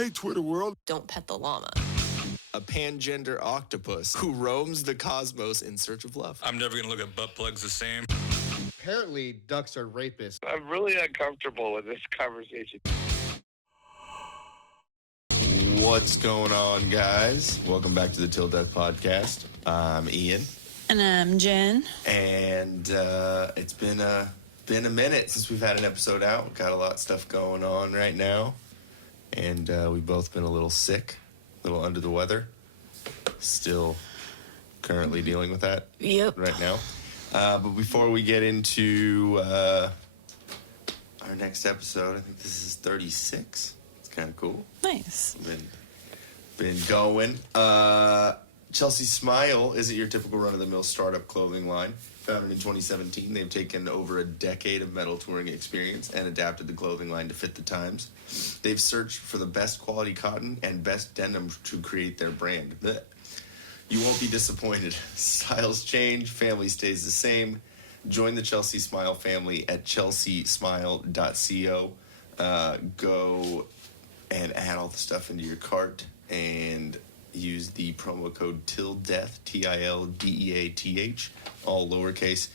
Hey, Twitter world. Don't pet the llama. A pangender octopus who roams the cosmos in search of love. I'm never going to look at butt plugs the same. Apparently, ducks are rapists. I'm really uncomfortable with this conversation. What's going on, guys? Welcome back to the Till Death Podcast. I'm Ian. And I'm Jen. And it's been a minute since we've had an episode out. We've got a lot of stuff going on right now. And we've both been a little sick, a little under the weather. Still currently dealing with that right now. But before we get into our next episode, I think this is 36. It's kind of cool. Nice. Been going. Chelsea Smile isn't your typical run-of-the-mill startup clothing line. Founded in 2017, they've taken over a decade of metal touring experience and adapted the clothing line to fit the times. They've searched for the best quality cotton and best denim to create their brand. Blech. You won't be disappointed. Styles change, family stays the same. Join the Chelsea Smile family at chelseasmile.co. Go and add all the stuff into your cart and use the promo code TILDEATH, TILDEATH, all lowercase,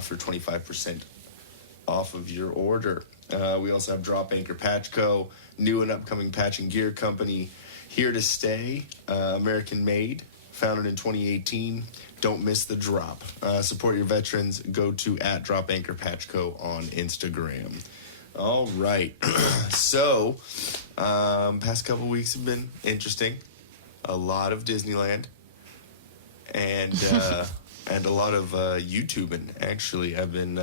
for 25% off of your order. We also have Drop Anchor Patch Co., new and upcoming patch and gear company, here to stay, American made, founded in 2018. Don't miss the drop. Support your veterans. Go to @Drop Anchor Patch Co. on Instagram. All right. So, past couple weeks have been interesting. A lot of Disneyland and and a lot of YouTubing. Actually, I've been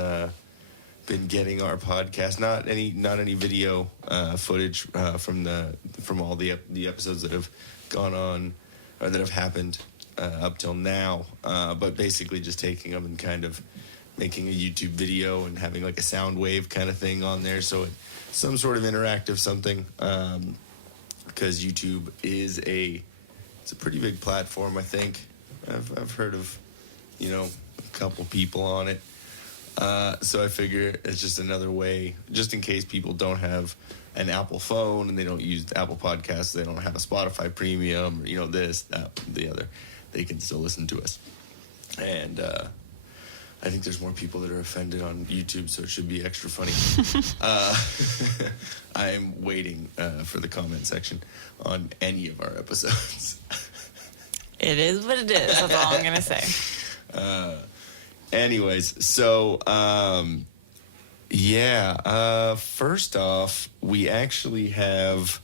getting our podcast. Not any video footage from all the episodes that have gone on or that have happened up till now. But basically, just taking them and kind of making a YouTube video and having like a sound wave kind of thing on there, so some sort of interactive something. Because YouTube is a pretty big platform, I think. I've heard of, a couple people on it. So I figure it's just another way, just in case people don't have an Apple phone and they don't use Apple Podcasts, they don't have a Spotify Premium, or, this, that, the other, they can still listen to us. And I think there's more people that are offended on YouTube, so it should be extra funny. I'm waiting for the comment section on any of our episodes. It is what it is. That's all I'm going to say. Anyways, so, first off, we actually have,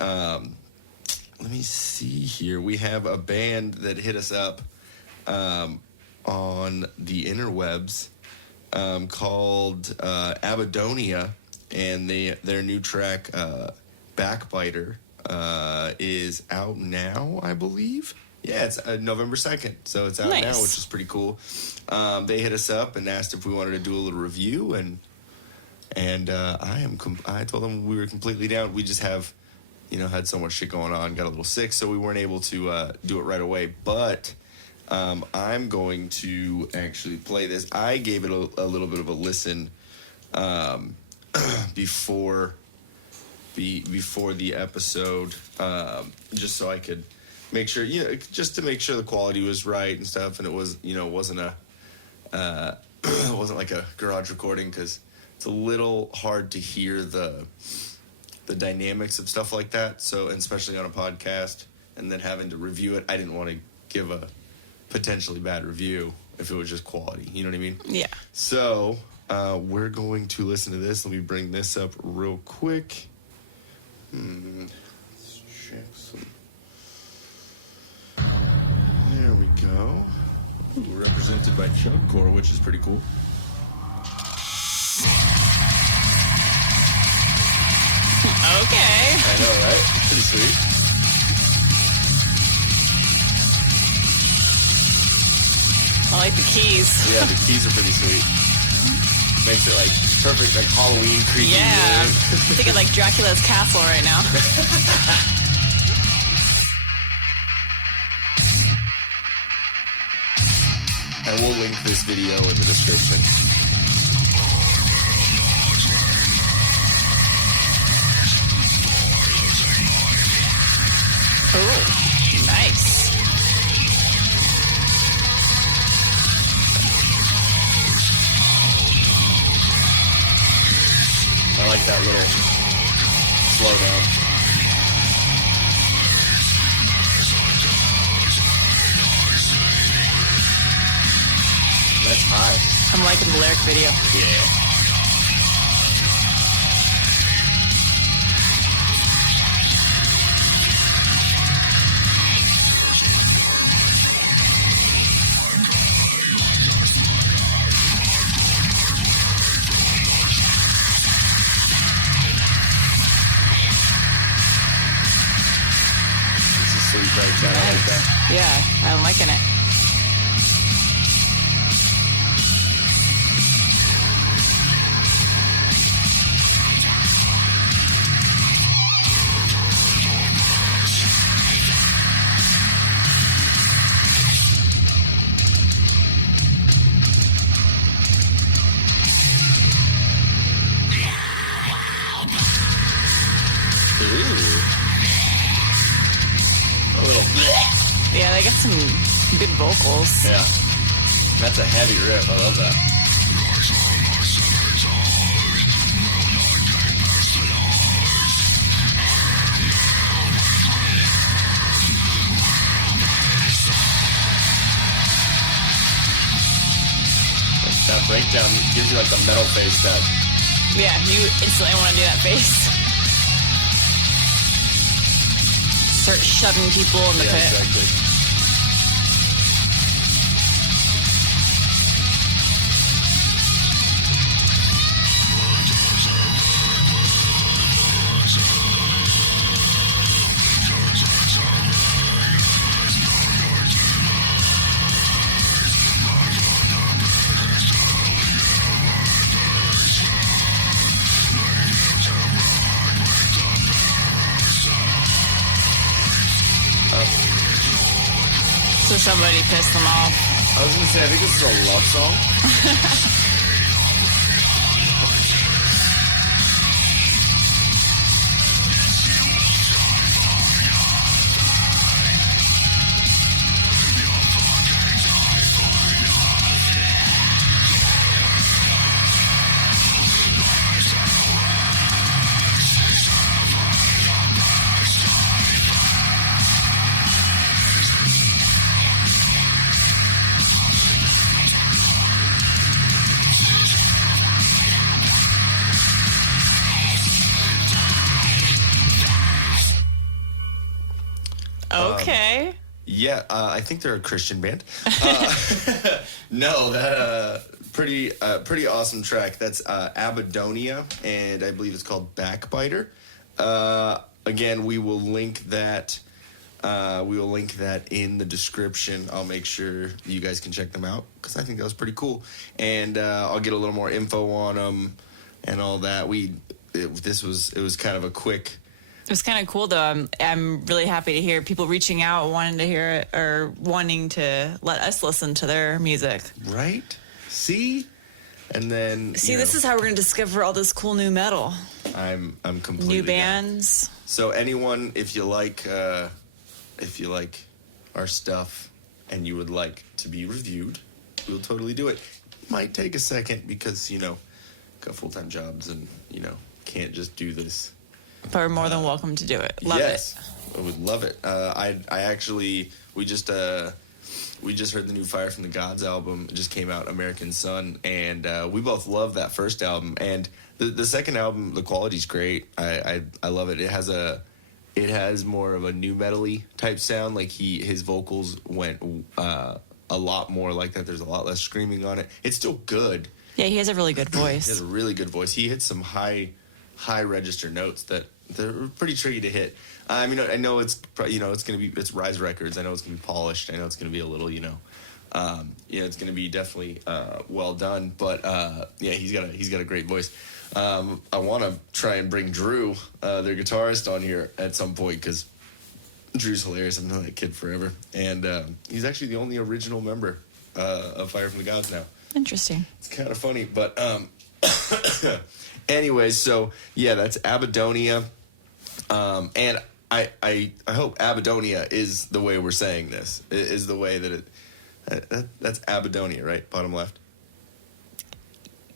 let me see here. We have a band that hit us up on the interwebs called Abaddonia, and their new track, BackBiter, is out now, I believe. Yeah, it's November 2nd, so it's out now, which is pretty cool. They hit us up and asked if we wanted to do a little review, and I told them we were completely down. We just have, had so much shit going on, got a little sick, so we weren't able to do it right away. But I'm going to actually play this. I gave it a little bit of a listen before the episode, just so I could make sure, just to make sure the quality was right and stuff, and it was, wasn't like a garage recording, because it's a little hard to hear the dynamics of stuff like that. So, and especially on a podcast, and then having to review it, I didn't want to give a potentially bad review if it was just quality. You know what I mean? Yeah. So, we're going to listen to this. Let me bring this up real quick. Let's check some. There we go. We're represented by Chugcore, which is pretty cool. Okay. I know, right? Pretty sweet. I like the keys. Yeah, the keys are pretty sweet. Makes it like perfect, like Halloween creepy. Yeah. I'm thinking like Dracula's castle right now. And we'll link this video in the description. slow down. That's high. I'm liking the lyric video. Yeah. Breakdown like that. Yeah, I'm liking it. Yeah, they got some good vocals. Yeah. That's a heavy riff. I love that. That breakdown gives you like the metal face that. Yeah, you instantly want to do that face. Start shoving people in the pit. Exactly. So somebody pissed them off. I was gonna say, I think this is a love song. Okay. Yeah, I think they're a Christian band. No, that pretty awesome track. That's Abaddonia, and I believe it's called BackBiter. Again, we will link that. We will link that in the description. I'll make sure you guys can check them out because I think that was pretty cool. And I'll get a little more info on them and all that. It was kind of a quick. It was kind of cool, though. I'm really happy to hear people reaching out, wanting to hear it, or wanting to let us listen to their music. Right? See? And then this is how we're going to discover all this cool new metal. I'm completely New down. bands. So anyone, if you like our stuff and you would like to be reviewed, we'll totally do it. Might take a second because got full-time jobs and can't just do this. But we're more than welcome to do it. Love it. I would love it. I actually we just heard the new Fire from the Gods album. It just came out, American Sun, and we both love that first album. And the second album, the quality's great. I love it. It has more of a new metal-y type sound. Like his vocals went a lot more like that. There's a lot less screaming on it. It's still good. Yeah, he has a really good voice. He has a really good voice. He hits some high register notes that they're pretty tricky to hit. I mean, I know it's it's Rise Records. I know it's gonna be polished. I know it's gonna be a little it's gonna be definitely well done. But he's got a great voice. I want to try and bring Drew, their guitarist, on here at some point because Drew's hilarious. I've known that kid forever, and he's actually the only original member of Fire from the Gods now. Interesting. It's kind of funny, but anyways, so yeah, that's Abaddonia, and I hope Abaddonia is the way we're saying this. Is the way that that's Abaddonia, right? Bottom left.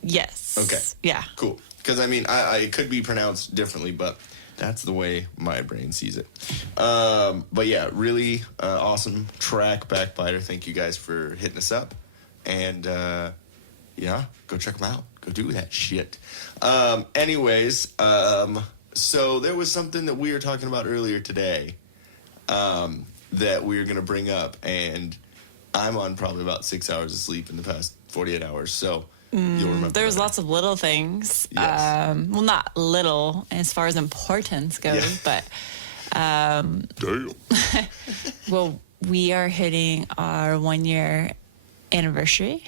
Yes. Okay. Yeah. Cool. Because I mean, I it could be pronounced differently, but That's the way my brain sees it. But yeah, really awesome track, BackBiter. Thank you guys for hitting us up. And yeah, go check them out. Go do that shit. Anyways, so there was something that we were talking about earlier today that we were going to bring up. And I'm on probably about 6 hours of sleep in the past 48 hours. So you'll remember. There's lots of little things. Yes. Well, not little as far as importance goes, but Damn. well, we are hitting our 1 year anniversary.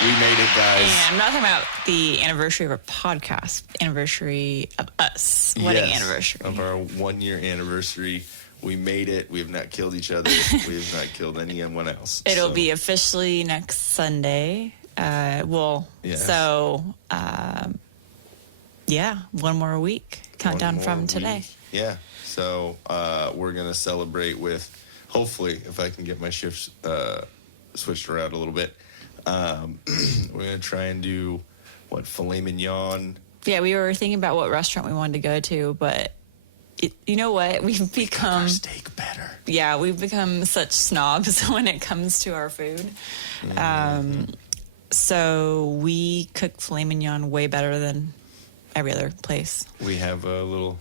We made it, guys. And I'm not talking about the anniversary of our podcast, anniversary of us, wedding Yes, anniversary. of our 1 year anniversary. We made it. We have not killed each other. We have not killed anyone else. It'll So, be officially next Sunday. Yes. So, yeah, one more week. Countdown one from more today. week. Yeah. So we're going to celebrate with, hopefully, if I can get my shifts switched around a little bit, we're going to try and do, filet mignon. Yeah, we were thinking about what restaurant we wanted to go to, but you know what? We've become Our steak better. Yeah, we've become such snobs when it comes to our food. So we cook filet mignon way better than every other place. We have a little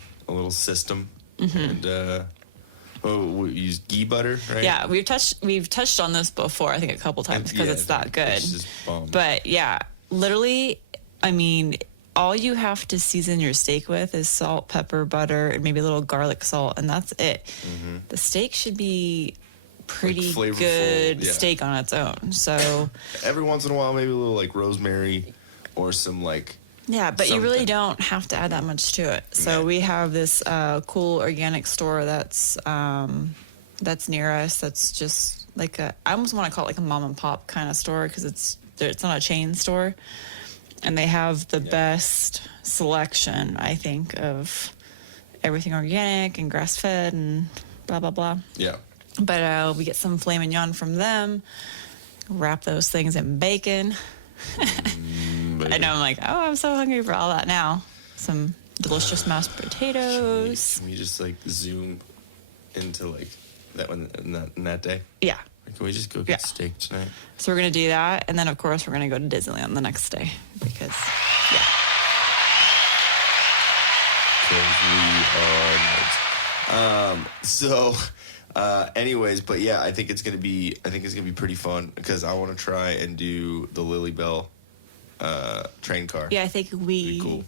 system. And we use ghee butter, right? Yeah, we've touched on this before, I think a couple times because Yeah, it's that good. It's just bomb. But yeah, literally, I mean, all you have to season your steak with is salt, pepper, butter, and maybe a little garlic salt, and that's it. The steak should be pretty Like flavorful, good yeah. steak on its own. So Every once in a while, maybe a little like rosemary or some like. yeah, but you really Something. don't have to add that much to it. So No. we have this cool organic store that's near us. That's just like I almost want to call it like a mom and pop kind of store because it's not a chain store, and they have the best selection, I think, of everything organic and grass fed and blah blah blah. Yeah. But we get some filet mignon from them. Wrap those things in bacon. I know, I'm like, oh, I'm so hungry for all that now. Some delicious mashed potatoes. Can we just like zoom into like that one in that day? Yeah. Can we just go get Yeah. steak tonight? So we're going to do that. And then, of course, we're going to go to Disneyland the next day because, yeah. Anyways, but yeah, I think it's gonna be pretty fun because I want to try and do the Lily Bell train car. Yeah, I think Pretty cool.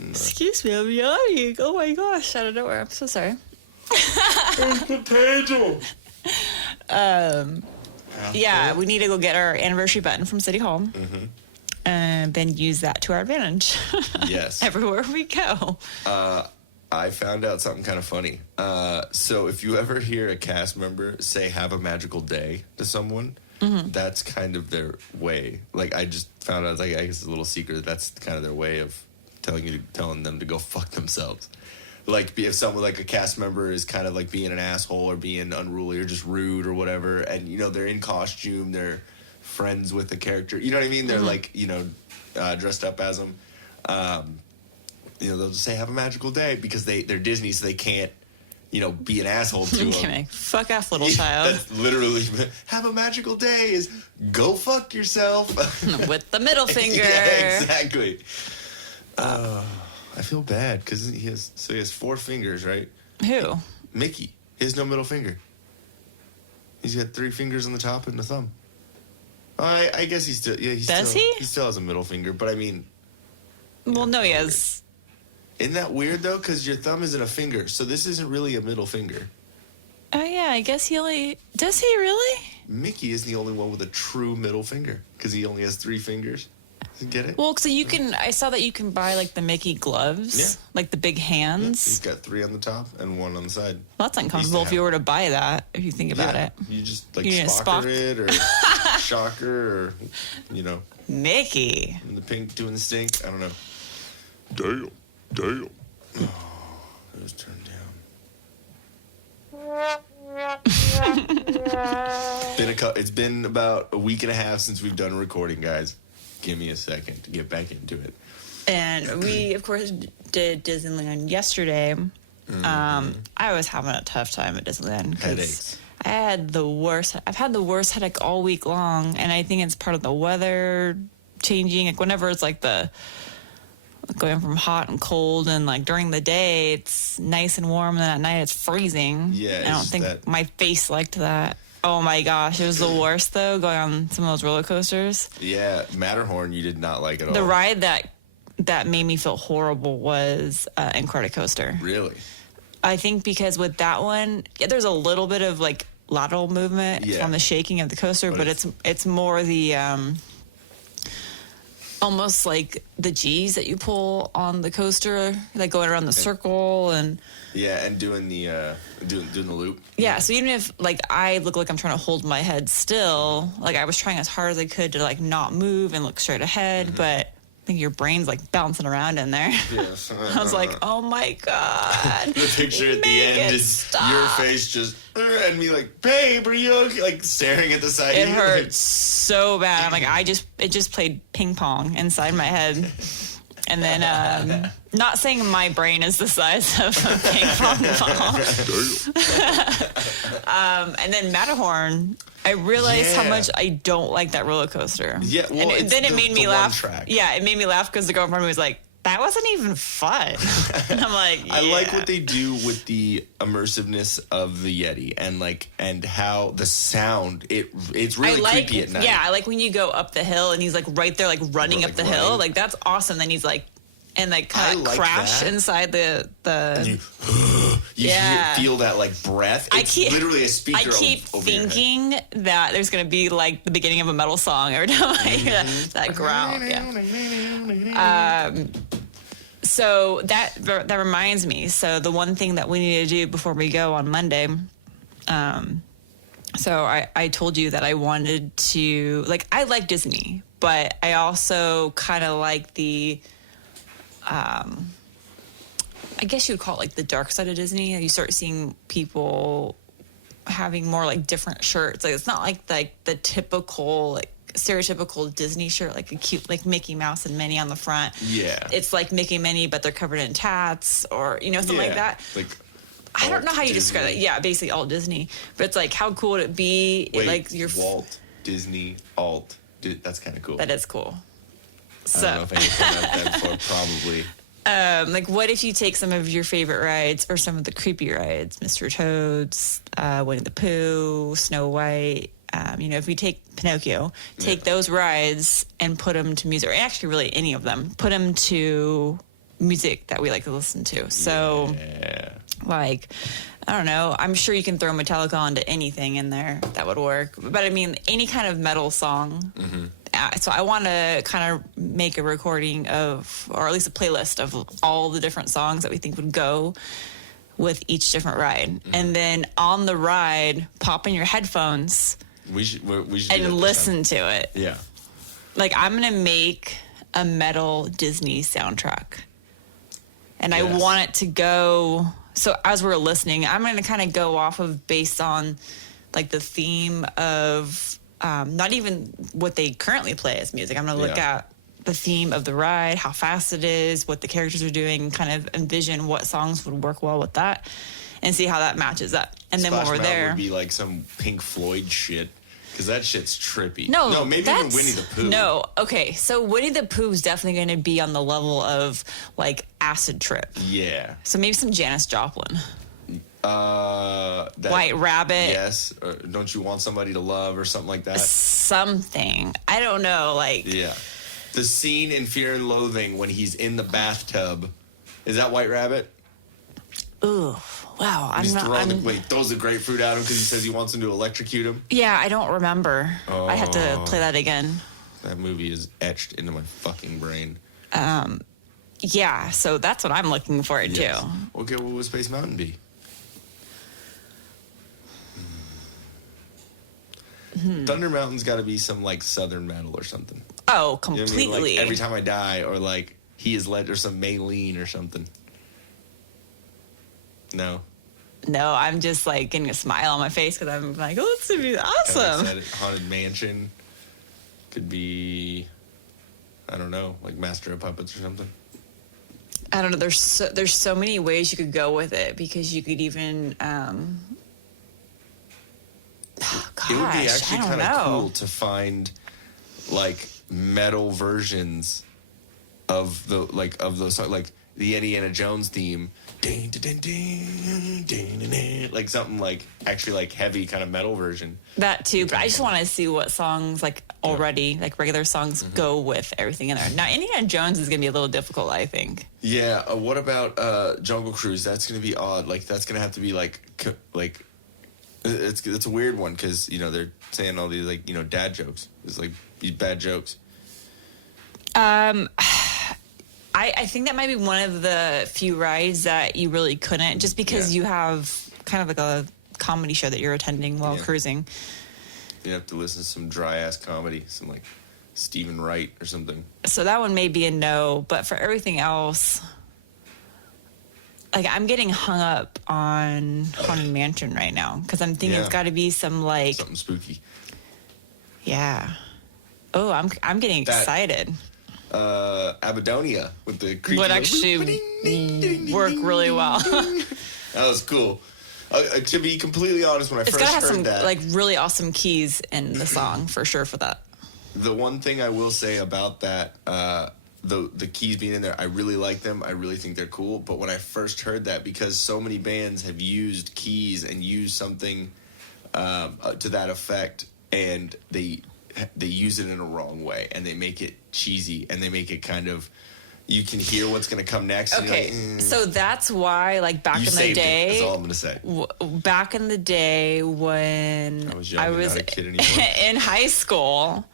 Excuse me, I'm yawning. Oh my gosh, out of nowhere. I'm so sorry. Potato. Yeah, we need to go get our anniversary button from City Hall. And then use that to our advantage. Yes. Everywhere we go. I found out something kind of funny. So if you ever hear a cast member say "Have a magical day" to someone, that's kind of their way. Like I just found out, like I guess it's a little secret. That's kind of their way of telling them to go fuck themselves. Like if someone like a cast member is kind of like being an asshole or being unruly or just rude or whatever, and you know they're in costume, they're friends with the character. You know what I mean? They're like dressed up as them. They'll just say "Have a magical day" because they're Disney, so they can't, be an asshole to them. Okay, fuck off, little child. That's literally "Have a magical day" is go fuck yourself. With the middle finger. Yeah, exactly. I feel bad because he has 4 fingers, right? Who? Mickey. He has no middle finger. He's got 3 fingers on the top and a thumb. I guess he still. Yeah, Does he? He still has a middle finger, but I mean. Well, no, he has. Isn't that weird though? Because your thumb isn't a finger, so this isn't really a middle finger. Oh, yeah, I guess he only. Does he really? Mickey is the only one with a true middle finger because he only has 3 fingers. Get it? Well, so I saw that you can buy like the Mickey gloves, Yeah. like the big hands. He's got 3 on the top and 1 on the side. Well, that's uncomfortable if you were to buy that, if you think about it. You just like You need a Spocker Spock. it or Shocker or, Mickey. the pink doing the stink. I don't know. Damn. Oh, it was turned down. It's been about a week and a half since we've done recording, guys. Give me a second to get back into it. And we, of course, did Disneyland yesterday. I was having a tough time at Disneyland because I had the worst. I've had the worst headache all week long, and I think it's part of the weather changing. Like whenever it's like the going from hot and cold, and like during the day it's nice and warm, and then at night it's freezing. Yeah, I don't think my face liked that. Oh my gosh, it was the worst though. Going on some of those roller coasters. Yeah, Matterhorn, you did not like at all. The ride that made me feel horrible was Incredicoaster. Really? I think because with that one, there's a little bit of like lateral movement from the shaking of the coaster, but it's more the almost like the G's that you pull on the coaster, like going around the circle and doing the doing the loop. Yeah, so even if like I look like I'm trying to hold my head still, like I was trying as hard as I could to like not move and look straight ahead, but I think your brain's like bouncing around in there. Yes. I was like, oh my God. The picture at the end is your face just, and me like, babe, are you okay? Like staring at the side. It hurts so bad. I'm like, it just played ping pong inside my head. And then, not saying my brain is the size of a ping pong ball. And then Matterhorn, I realized how much I don't like that roller coaster. Yeah, well, and then it made me laugh. Track. Yeah, it made me laugh because the girl in front of me was like, that wasn't even fun. And I'm like, yeah. I like what they do with the immersiveness of the Yeti and how the sound it's really creepy at night. Yeah, I like when you go up the hill and he's like right there, like running up the hill. Like that's awesome. Then he's like, and like kind of crash inside the. And you feel that like breath. It's literally a speaker. I keep thinking that there's gonna be like the beginning of a metal song every time I hear that growl. Yeah. So that reminds me. So the one thing that we need to do before we go on Monday. So I told you that I wanted to I like Disney, but I also kind of like the. I guess you would call it like the dark side of Disney. You start seeing people having more like different shirts. Like it's not like the typical like stereotypical Disney shirt, like a cute like Mickey Mouse and Minnie on the front. Yeah, it's like Mickey and Minnie, but they're covered in tats or something like that. Like I don't know how you describe it. Yeah, basically all Disney. But it's like how cool would it be? Wait, your Walt Disney alt. That's kind of cool. That is cool. I don't know if anyone's done that before. Probably. Like, what if you take some of your favorite rides or some of the creepy rides, Mr. Toad's, Winnie the Pooh, Snow White, if we take Pinocchio, take those rides and put them to music, or actually really any of them, put them to music that we like to listen to. So, I don't know, I'm sure you can throw Metallica onto anything in there that would work. But I mean, any kind of metal song. Mm-hmm. So I want to kind of make a recording of, or at least a playlist of all the different songs that we think would go with each different ride. Mm-hmm. And then on the ride, pop in your headphones we should and listen to it. Yeah. Like I'm going to make a metal Disney soundtrack. And I want it to go, so as we're listening, I'm going to kind of go off of based on like the theme of, not even what they currently play as music. I'm going to look at the theme of the ride, how fast it is, what the characters are doing, kind of envision what songs would work well with that, and see how that matches up. And Splash then when we're Mountain there, would be like some Pink Floyd shit, because that shit's trippy. No, maybe even Winnie the Pooh. No, okay, so Winnie the Pooh's definitely going to be on the level of like Acid Trip. Yeah. So maybe some Janis Joplin. White Rabbit. Yes. Or Don't You Want Somebody to Love or something like that. Something. I don't know. Yeah. The scene in Fear and Loathing when he's in the bathtub. Is that White Rabbit? Ooh. Wow. He throws the grapefruit at him because he says he wants him to electrocute him. Yeah, I don't remember. I have to play that again. That movie is etched into my fucking brain. Yeah, so that's what I'm looking forward to. Okay, what would Space Mountain be? Thunder Mountain's got to be some southern metal or something. Oh, completely. You know what I mean? Every Time I Die, or He Is Led, or some Maylene or something. No, I'm just getting a smile on my face because I'm like, oh, it's gonna be awesome. Haunted Mansion could be. I don't know, like Master of Puppets or something. I don't know. There's so many ways you could go with it, because you could even It would be actually I don't kind of know. cool to find like metal versions of those songs, like the Indiana Jones theme, ding, ding, ding, ding, ding, ding, like something like actually like heavy kind of metal version. That too, but I just want to see what songs like already like regular songs go with everything in there. Now Indiana Jones is gonna be a little difficult, I think. Yeah. What about Jungle Cruise? That's gonna be odd. Like that's gonna have to be like it's a weird one, because you know they're saying all these like, you know, dad jokes. It's like these bad jokes. I think that might be one of the few rides that you really couldn't, just because you have kind of like a comedy show that you're attending while cruising. You have to listen to some dry ass comedy, some like Stephen Wright or something. So that one may be a no, but for everything else, like I'm getting hung up on Haunted Mansion right now, because I'm thinking it's got to be some like something spooky. Yeah. Oh, I'm getting excited. Abaddonia with the creepy Would actually work really well. That was cool. To be completely honest, when I It's first gotta have heard some that, like really awesome keys in the song for sure for that. the one thing I will say about that, the keys being in there, I really like them. I really think they're cool. But when I first heard that, because so many bands have used keys and used something to that effect, and they use it in a wrong way, and they make it cheesy, and they make it kind of, you can hear what's going to come next. Okay, and you're like, so that's why, like back you in the saved it, day, that's all I'm going to say. Back in the day when I was young and not a kid anymore. in high school,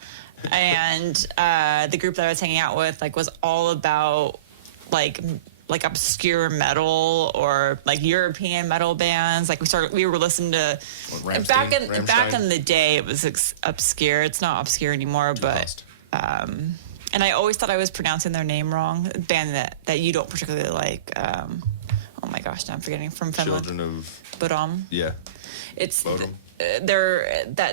and the group that I was hanging out with like was all about like obscure metal or like European metal bands. Like we were listening to back in the day it was obscure. It's not obscure anymore, but and I always thought I was pronouncing their name wrong. A band that you don't particularly like. Oh my gosh, now I'm forgetting, from Finland. Children of... Bodom. Yeah. It's Bodom.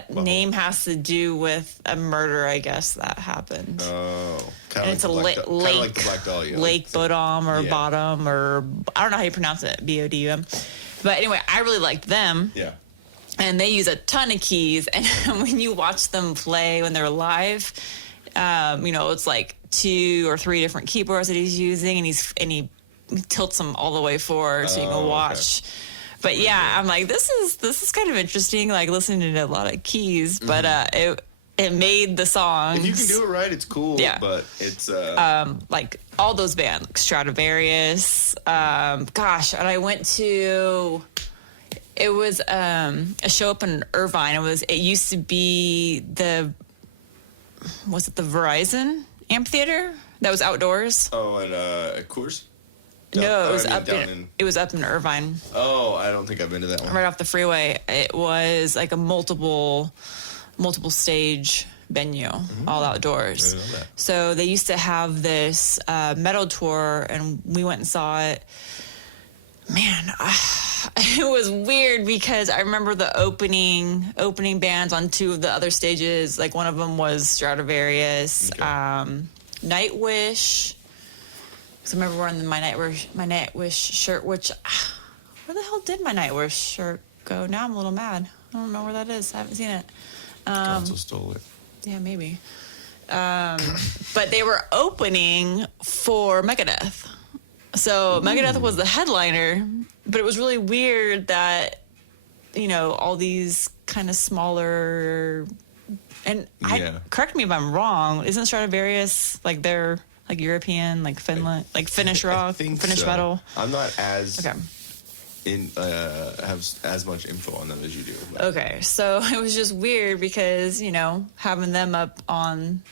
Name has to do with a murder, I guess, that happened. Oh, kind And of like, it's a like the Black Dahlia. Lake Bodom or Bottom, or I don't know how you pronounce it, Bodum. But anyway, I really liked them. Yeah. And they use a ton of keys. And when you watch them play when they're live, you know, it's like 2 or 3 different keyboards that he's using, and he tilts them all the way forward so you can watch. Okay. But yeah, I'm like, this is kind of interesting, like listening to a lot of keys, but it made the songs. If you can do it right, it's cool. Yeah. But it's like all those bands, like Stradivarius. Gosh, and I went to, it was a show up in Irvine. It used to be the Verizon amphitheater that was outdoors. Oh, at Coors? No, it was up in Irvine. Oh, I don't think I've been to that one. Right off the freeway. It was like a multiple stage venue, all outdoors. I didn't know that. So they used to have this metal tour, and we went and saw it. Man, it was weird, because I remember the opening bands on 2 of the other stages. Like one of them was Stradivarius, Nightwish. I remember wearing my Nightwish shirt, which, where the hell did my Nightwish shirt go? Now I'm a little mad. I don't know where that is. I haven't seen it. Gonzo stole it. Yeah, maybe. But they were opening for Megadeth. So Megadeth was the headliner, but it was really weird that, you know, all these kind of smaller, and correct me if I'm wrong, isn't Stradivarius like they're like European, like Finland, like Finnish rock, Finnish metal? I'm not as have as much info on them as you do. But. Okay, so it was just weird because, you know, having them up on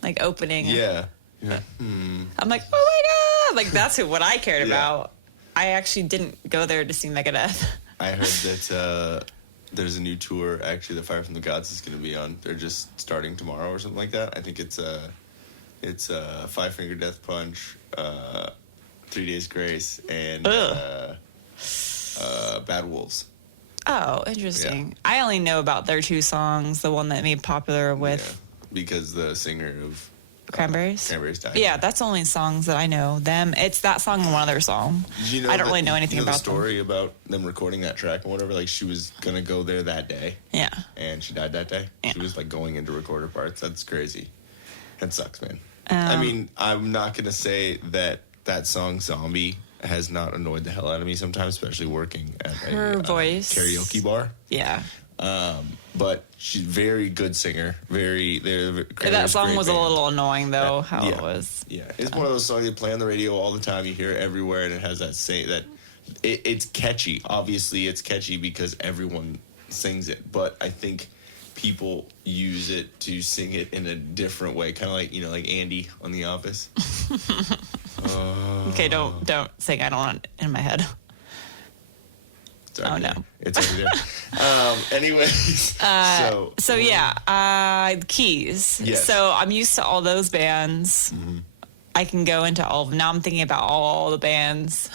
like opening. Yeah. I'm like, oh my god, like that's what I cared about. I actually didn't go there to see Megadeth. I heard that there's a new tour actually that Fire from the Gods is going to be on. They're just starting tomorrow or something like that. I think it's Five Finger Death Punch, 3 Days Grace, and Bad Wolves. Oh, interesting. Yeah. I only know about their 2 songs, the one that made popular with... Yeah, because the singer of Cranberries? Cranberries died. Yeah, that's the only songs that I know. Them, it's that song and one other song. Did you know I don't really know anything the about story about them recording that track or whatever? Like, she was going to go there that day. Yeah. And she died that day. Yeah. She was, like, going in to record her parts. That's crazy. That sucks, man. I mean, I'm not going to say that song, Zombie, has not annoyed the hell out of me sometimes, especially working at Her a voice. karaoke bar. Yeah. But she's a very good singer. That song was a little annoying, though, how it was. Yeah, it's one of those songs you play on the radio all the time. You hear it everywhere, and it has it's catchy. Obviously, it's catchy because everyone sings it. But I think people use it to sing it in a different way, kind of like like Andy on The Office. Okay, don't sing. I don't want it in my head. Oh no, it's over there. Anyways, so yeah, keys. Yes. So I'm used to all those bands. Mm-hmm. I can go into all of them. Now I'm thinking about all the bands.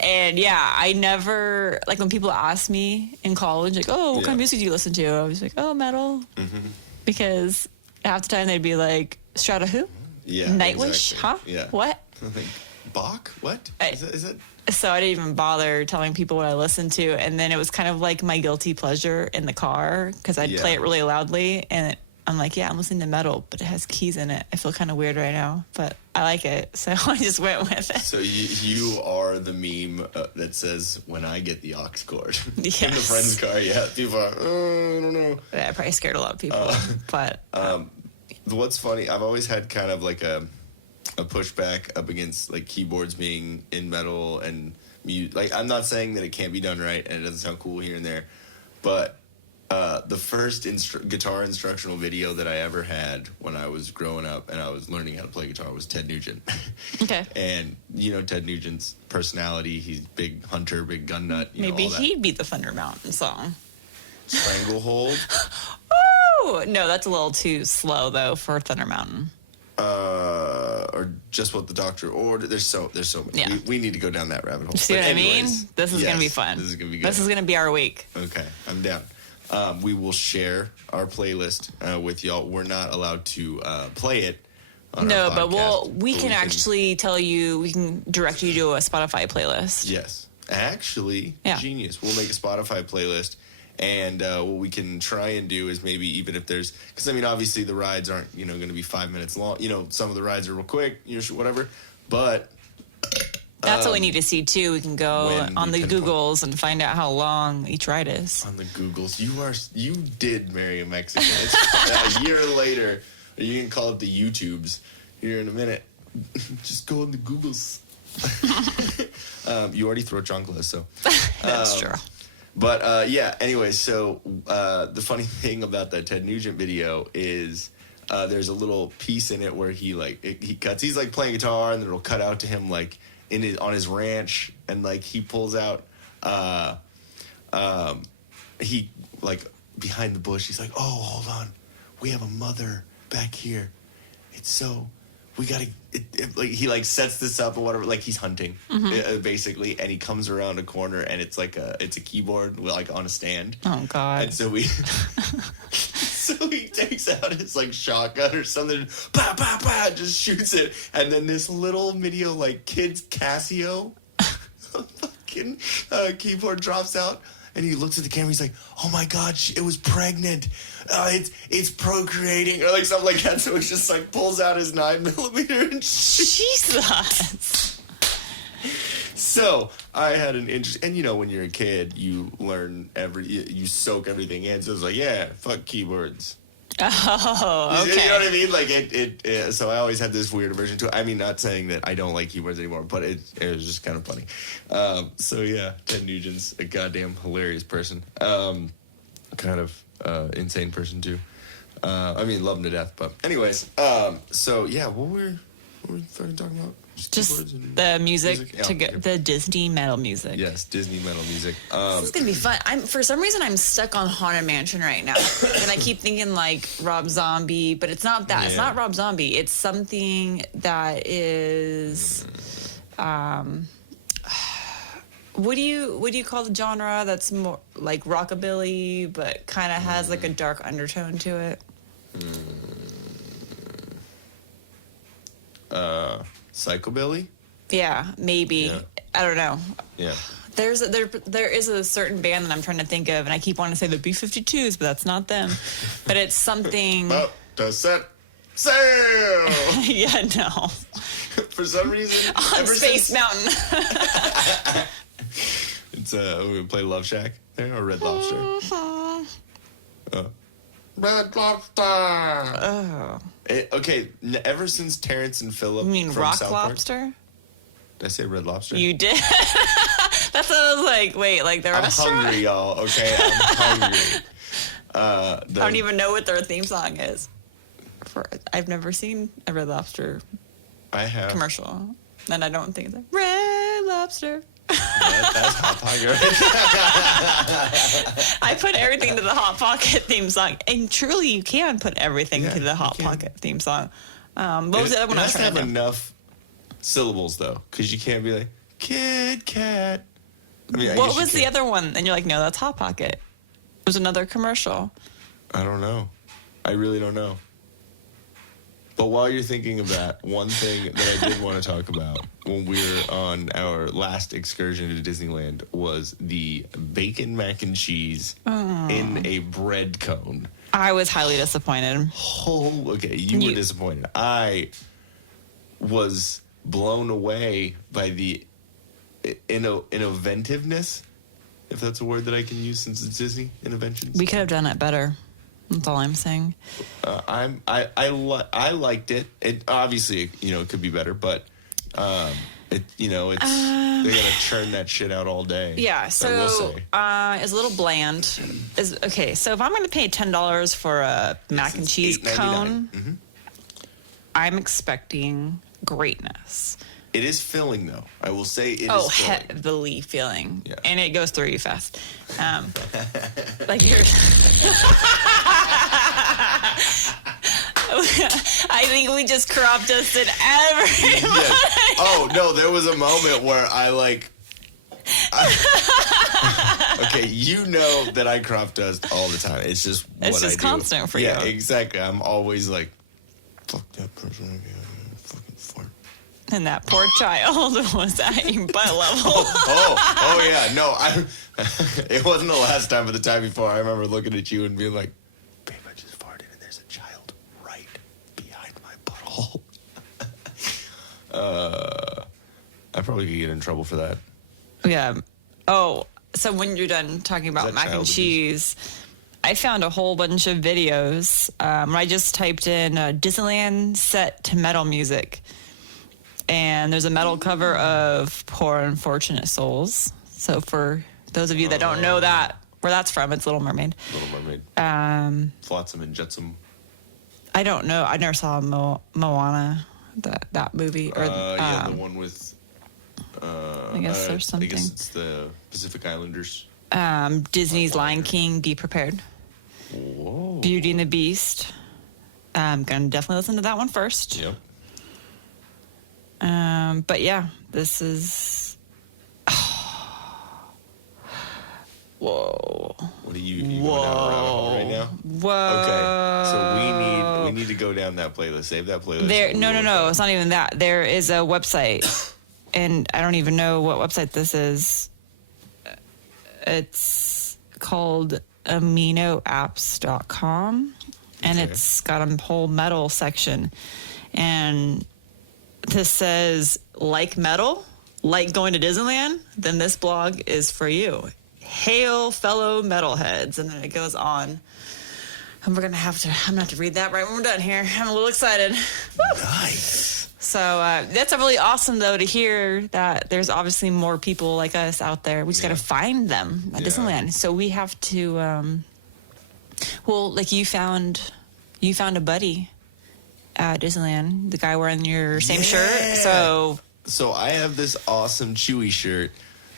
And yeah, I never, like when people ask me in college, like, oh, what kind of music do you listen to? I was like, oh, metal. Mm-hmm. Because half the time they'd be like, Strata who? Yeah. Nightwish? Exactly. Huh? Yeah. What? Like, Bach? What? Is it? So I didn't even bother telling people what I listened to. And then it was kind of like my guilty pleasure in the car because I'd play it really loudly. And I'm like, yeah, I'm listening to metal, but it has keys in it. I feel kind of weird right now, but I like it. So I just went with it. So you are the meme that says, when I get the aux cord. Yes. In the friend's car, yeah. People are, I don't know. Yeah, I probably scared a lot of people. But What's funny, I've always had kind of like a pushback up against like keyboards being in metal and like, I'm not saying that it can't be done right and it doesn't sound cool here and there, but the first guitar instructional video that I ever had when I was growing up and I was learning how to play guitar was Ted Nugent. Okay. And Ted Nugent's personality, he's big hunter, big gun nut. maybe all that. he'd beat the Thunder Mountain song. Stranglehold. Oh, no, that's a little too slow, though, for Thunder Mountain. Or just what the doctor ordered. There's so many. Yeah. We need to go down that rabbit hole. See what I mean? This is going to be fun. This is going to be good. This is going to be our week. Okay, I'm down. We will share our playlist with y'all. We're not allowed to play it on our No, podcast, but we can actually tell you, we can direct you to a Spotify playlist. Yes. Actually, Yeah. genius. We'll make a Spotify playlist. And what we can try and do is maybe even if there's, because I mean, obviously the rides aren't, going to be 5 minutes long. Some of the rides are real quick, whatever. But That's what we need to see too. We can go when on we the can Googles and find out how long each ride is. on the Googles, you did marry a Mexican. It's a year later, you can call it the YouTubes here in a minute. Just go on the Googles. You already throw chanclas, so That's true. But yeah, anyway, so the funny thing about that Ted Nugent video is there's a little piece in it where he cuts. He's like playing guitar, and then it'll cut out to him like on his ranch, and like he pulls out he like behind the bush. He's like, "Oh, hold on, we have a mother back here. It's so." We gotta. Like he like sets this up or whatever. Like he's hunting, basically, and he comes around a corner and it's like it's a keyboard like on a stand. Oh God! And so he takes out his like shotgun or something, bah, bah, bah, just shoots it, and then this little video like kid's Casio, fucking keyboard drops out. And he looks at the camera. He's like, "Oh my God, it was pregnant. It's procreating," or like something like that. So he just like pulls out his 9mm and shoots. Jesus. So I had an interest, and when you're a kid, you learn you soak everything in. So it's like, yeah, fuck keyboards. Oh, okay. You know what I mean? Like so I always had this weird aversion to it. I mean, not saying that I don't like keyboards anymore, but it was just kind of funny. So yeah, Ted Nugent's a goddamn hilarious person. Kind of insane person too. I mean, love him to death. But anyways, so yeah, what were we fucking talking about? Just the music to Yeah. go, the Disney metal music. Yes, Disney metal music. This is gonna be fun. For some reason I'm stuck on Haunted Mansion right now, and I keep thinking like Rob Zombie, but it's not that. Yeah. It's not Rob Zombie. It's something that is, what do you call the genre that's more like rockabilly, but kind of has like a dark undertone to it? Psychobilly? Yeah, maybe. Yeah. I don't know. Yeah. There is a certain band that I'm trying to think of, and I keep wanting to say the B-52s, but that's not them. But it's something. About to set sail! Yeah, no. For some reason. On Space Mountain. It's we play Love Shack there or Red Lobster. Red Lobster. Oh. Okay, ever since Terrence and Phillip. You mean from Rock South Park- Lobster? Did I say Red Lobster? You did. That's what I was like. Wait, like the restaurant? I'm hungry, y'all. Okay, I'm hungry. I don't even know what their theme song is. I've never seen a Red Lobster I have. commercial, and I don't think it's like Red Lobster. That's Hot Pocket. I put everything to the Hot Pocket theme song, and truly, you can put everything Yeah, to the you Hot can. Pocket theme song. What was the other one I was It has to trying have to do? enough syllables though, because you can't be like Kit Kat. I mean, I What guess you was the can. other one? And you're like, no, that's Hot Pocket. It was another commercial. I don't know. I really don't know. But while you're thinking of that, one thing that I did want to talk about when we were on our last excursion to Disneyland was the bacon mac and cheese in a bread cone. I was highly disappointed. Oh, okay. You were disappointed. I was blown away by the innovativeness, if that's a word that I can use since it's Disney. Innovations. We could have done it better. That's all I'm saying. I liked it. It obviously, it could be better, but they gotta churn that shit out all day. Yeah, I will so say. it's a little bland. Okay, so if I'm going to pay $10 for a mac and cheese $8.99. cone, I'm expecting greatness. It is filling, though. I will say it is filling. Heavily filling. Yeah. And it goes through you fast. Like you're... I think we just crop dusted every... Yes. Oh, no, there was a moment where okay, you know that I crop dust all the time. It's just what It's just I do. constant for Yeah, you. exactly. I'm always like, fuck that person. Fucking fart. And that poor child was at your butt level. Oh yeah. No, it wasn't the last time, but the time before. I remember looking at you and being like, babe, I just farted and there's a child right behind my butthole. I probably could get in trouble for that. Yeah. Oh, so when you're done talking about that mac and child cheese, I found a whole bunch of videos. I just typed in Disneyland set to metal music. And there's a metal cover of Poor Unfortunate Souls. So for those of you that don't know that, where that's from, it's Little Mermaid. Little Mermaid. Flotsam and Jetsam. I don't know. I never saw Moana, that movie. Or Yeah, the one with... I guess there's something. I guess it's the Pacific Islanders. Disney's Lion King, Be Prepared. Whoa. Beauty and the Beast. I'm going to definitely listen to that one first. Yep. But yeah, this is... Whoa. What are you going down a rabbit hole right now? Whoa. Okay, so we need to go down that playlist. Save that playlist. No. It's not even that. There is a website, and I don't even know what website this is. It's called aminoapps.com, and Okay. it's got a whole metal section. And this says, like metal, like going to Disneyland, then this blog is for you. Hail, fellow metalheads. And then it goes on. And I'm going to have to read that right when we're done here. I'm a little excited. Woo. Nice. So that's really awesome, though, to hear that there's obviously more people like us out there. We just got to find them at Disneyland. So we have to, like you found a buddy at Disneyland, the guy wearing your same shirt. So I have this awesome Chewy shirt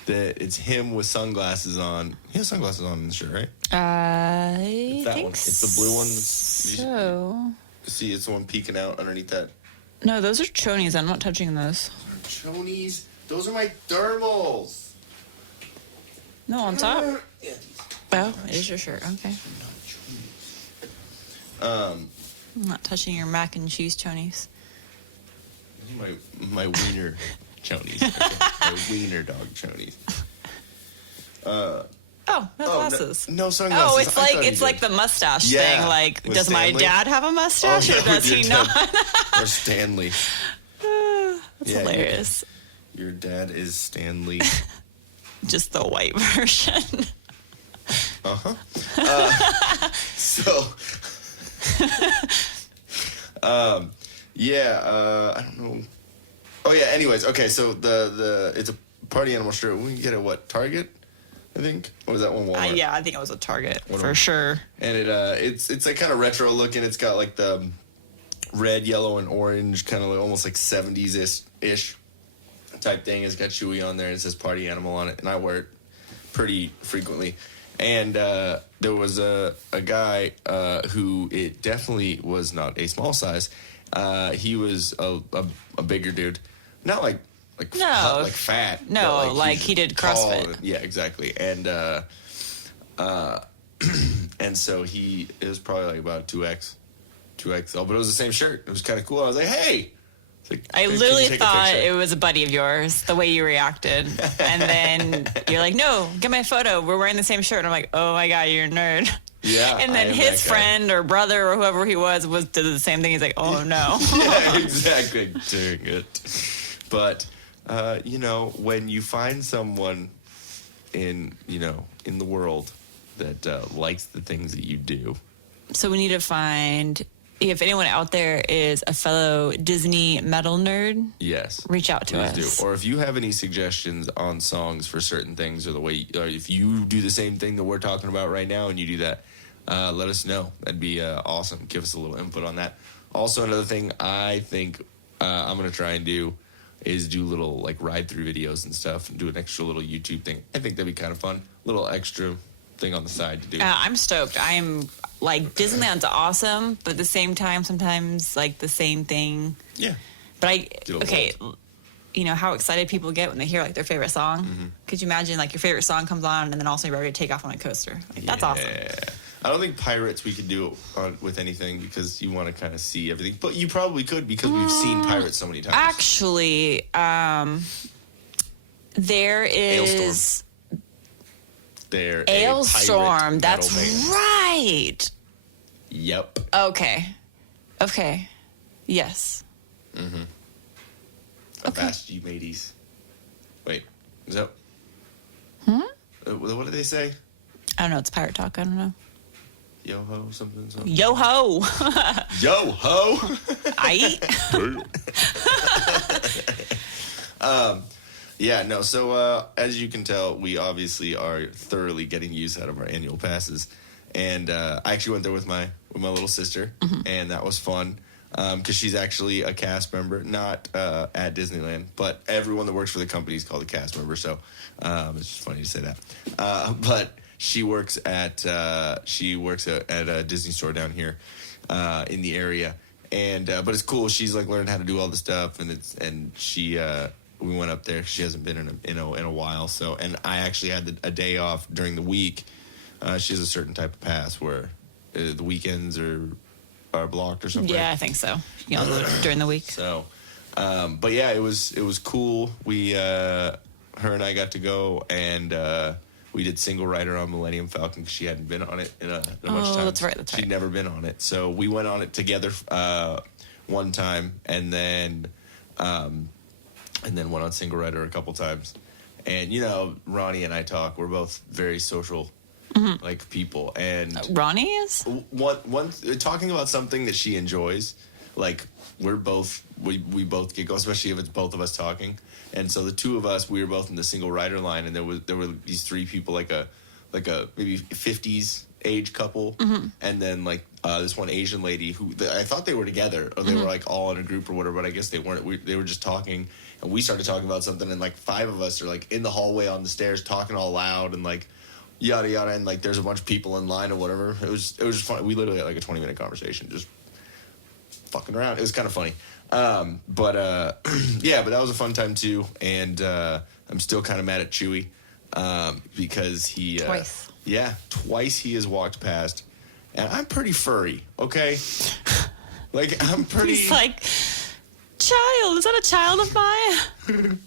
that it's him with sunglasses on. He has sunglasses on in the shirt, right? I That think one. It's the blue one. So See, it's the one peeking out underneath that. no, those are chonies. I'm not touching those. Chonies. Those are my thermals. No, on top. Yeah, these. Oh, it is your shirt. Okay. Not chonies. I'm not touching your mac and cheese chonies. My wiener chonies. Okay. My wiener dog chonies. Oh, no glasses. No sunglasses. Oh, it's like the mustache thing. Like, with does Stanley? my dad have a mustache or does he not? Or Stanley. That's hilarious. Your dad is Stanley. Just the white version. Uh-huh. I don't know. Oh yeah. Anyways, okay. So it's a party animal shirt. We can get it what, Target? I think. Or was that one Walmart? Yeah, I think it was a Target for sure. And it's like kind of retro looking. It's got like the red, yellow, and orange, kind of like, almost like 70s ish type thing. It's got Chewy on there. And it says party animal on it, and I wear it pretty frequently. And there was a guy who it definitely was not a small size. He was a bigger dude, not like fat. No, but like he's he did tall. CrossFit. Yeah, exactly. And and so it was probably like about 2XL, but it was the same shirt. It was kind of cool. I was like, hey. Like, I literally thought it was a buddy of yours, the way you reacted. And then you're like, no, get my photo. We're wearing the same shirt. And I'm like, oh my God, you're a nerd. Yeah. And then his friend or brother or whoever he did the same thing. He's like, oh no. Yeah, exactly. Doing it. But, when you find someone in the world that likes the things that you do. So we need to find, if anyone out there is a fellow Disney metal nerd, yes, reach out to us. Or if you have any suggestions on songs for certain things, or if you do the same thing that we're talking about right now and you do that, let us know. That'd be awesome. Give us a little input on that. Also, another thing I think I'm going to try and do is do little like ride-through videos and stuff and do an extra little YouTube thing. I think that'd be kind of fun. Little extra thing on the side to do. I'm stoked. I'm like, Disneyland's awesome, but at the same time, sometimes like the same thing. Yeah. But how excited people get when they hear like their favorite song. Mm-hmm. Could you imagine like your favorite song comes on and then also you're ready to take off on a coaster? Like, that's awesome. I don't think Pirates we could do with anything because you want to kind of see everything. But you probably could because we've seen Pirates so many times. Actually, there is Ailstorm. That's right. Yep. Okay. Yes. Mm-hmm. Okay. Avast you mateys. Wait, is that? What did they say? I don't know. It's pirate talk. I don't know. Yo ho, something. Yo ho. Yo ho. Yeah, no. So as you can tell, we obviously are thoroughly getting use out of our annual passes, and I actually went there with my little sister, and that was fun because she's actually a cast member, not at Disneyland, but everyone that works for the company is called a cast member. So it's just funny to say that, but. She works at a Disney store down here in the area, and but it's cool. She's like learned how to do all the stuff, and she we went up there. She hasn't been in a while, so and I actually had a day off during the week. She has a certain type of pass where the weekends are blocked or something. Yeah, I think so. During the week. So, but yeah, it was cool. We her and I got to go and. We did single rider on Millennium Falcon because she hadn't been on it in a much time. That's right. She'd never been on it, so we went on it together one time, and then went on single rider a couple times. And Ronnie and I talk. We're both very social, like people. And Ronnie is one talking about something that she enjoys. Like we both get go, especially if it's both of us talking. And so the two of us, we were both in the single rider line, and there were these three people, like a maybe 50s age couple, and then like this one Asian lady who I thought they were together, or they were like all in a group or whatever, but I guess they weren't. They were just talking, and we started talking about something, and like five of us are like in the hallway on the stairs talking all loud and like yada yada, and like there's a bunch of people in line or whatever. It was just fun. We literally had like a 20-minute conversation just fucking around. It was kind of funny. But that was a fun time too, and I'm still kind of mad at Chewy because he twice he has walked past, and I'm pretty furry, okay? Like I'm pretty. He's like, child. Is that a child of mine?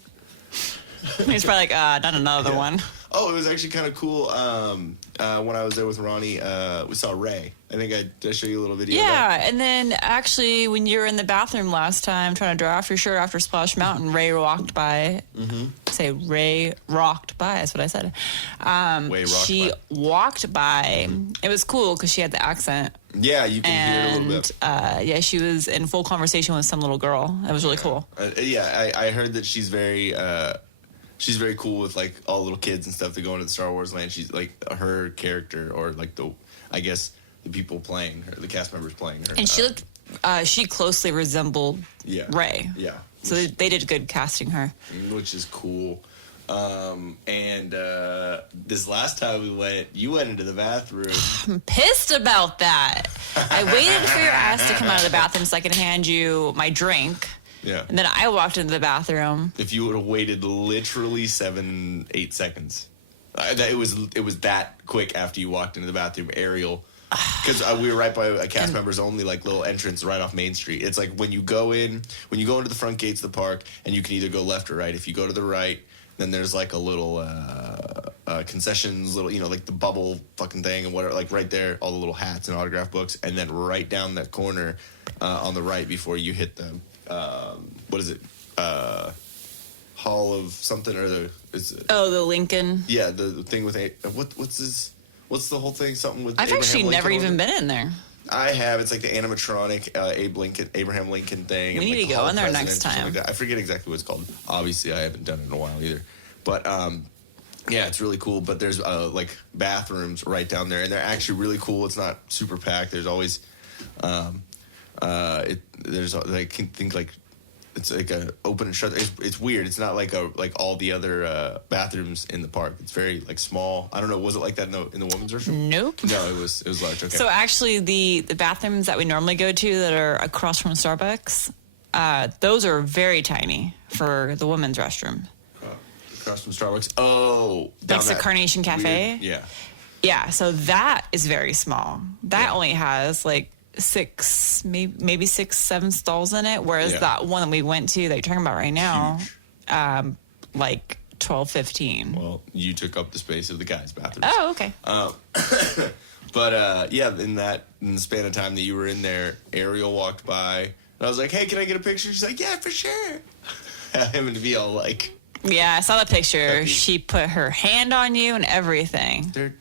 He's probably like, not another one. Oh, it was actually kind of cool. When I was there with Ronnie, we saw Ray. I think did I show you a little video of that? Yeah, and then actually when you were in the bathroom last time trying to dry off your shirt after Splash Mountain, Ray walked by. Mm-hmm. Say Ray rocked by. That's what I said. She walked by. Mm-hmm. It was cool because she had the accent. Yeah, you can hear it a little bit. Yeah, she was in full conversation with some little girl. It was really cool. I heard that she's very cool with like all the little kids and stuff that go into the Star Wars land. She's like her character, or like the people playing her, the cast members playing her. And she looked, she closely resembled Rey. Yeah. So they did good casting her. Which is cool. And this last time we went, you went into the bathroom. I'm pissed about that. I waited for your ass to come out of the bathroom so I could hand you my drink. Yeah. And then I walked into the bathroom. If you would have waited literally 7-8 seconds. It was that quick after you walked into the bathroom, Ariel. Because we were right by a cast member's only like little entrance right off Main Street. It's like when you go into the front gates of the park, and you can either go left or right. If you go to the right, then there's like a little concessions, little, like the bubble fucking thing and whatever, like right there, all the little hats and autograph books, and then right down that corner on the right before you hit the what is it? Hall of something or the Lincoln. Yeah, the thing with what's the whole thing? Something with I've Abraham actually Lincoln never even been in there. I have. It's like the animatronic Abraham Lincoln thing. We need to go in there next time. Like I forget exactly what it's called. Obviously, I haven't done it in a while either. But yeah, it's really cool. But there's like bathrooms right down there, and they're actually really cool. It's not super packed. There's always there's I can think like it's like a open and shut. It's weird. It's not like all the other bathrooms in the park. It's very like small. I don't know. Was it like that in the women's restroom? Nope. No, it was large. Okay. So actually, the bathrooms that we normally go to that are across from Starbucks, those are very tiny for the women's restroom. Across from Starbucks. Oh, that's the Carnation Cafe. Weird, yeah. Yeah. So that is very small. That only has like 6, maybe 6-7 stalls in it, whereas that one that we went to that you're talking about right now, like 12-15. Well, you took up the space of the guys' bathroom. Oh, okay. But yeah, in the span of time that you were in there, Ariel walked by, and I was like, "Hey, can I get a picture?" She's like, "Yeah, for sure." Him and to be all like, yeah, I saw the picture. Happy. She put her hand on you and everything. They're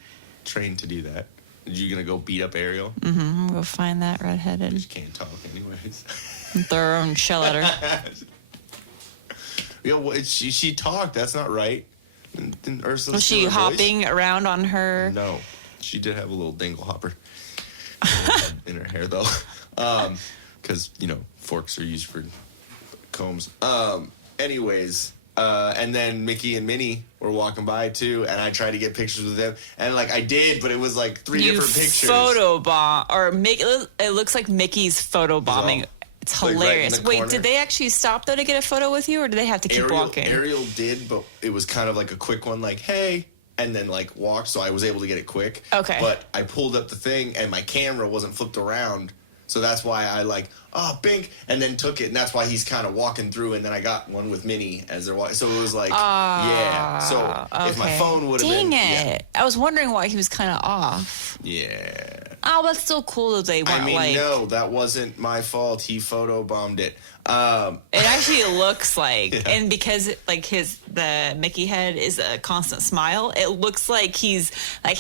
trained to do that. Are you gonna go beat up Ariel? Mm-hmm. We'll find that redheaded. She can't talk anyways. Throw her own shell at her. Yeah, well, she talked. That's not right. Didn't Ursula was she hopping around on her? No, she did have a little dingle hopper in her hair though, because forks are used for combs. Anyways. And then Mickey and Minnie were walking by too, and I tried to get pictures with them, and like I did, but it was like 3 different pictures. Photobomb, or it looks like Mickey's photobombing. It's hilarious. Like right wait, did they actually stop though to get a photo with you, or did they have to keep walking? Ariel did, but it was kind of like a quick one, like hey, and then like walked, so I was able to get it quick. Okay. But I pulled up the thing, and my camera wasn't flipped around. So that's why I bink, and then took it, and that's why he's kind of walking through, and then I got one with Minnie as they're walking. So it was like, yeah. So if my phone would have been... Dang it. Yeah. I was wondering why he was kind of off. Yeah. Oh, that's still cool that they weren't no, that wasn't my fault. He photobombed it. It actually looks like, and because like the Mickey head is a constant smile, it looks like he's like,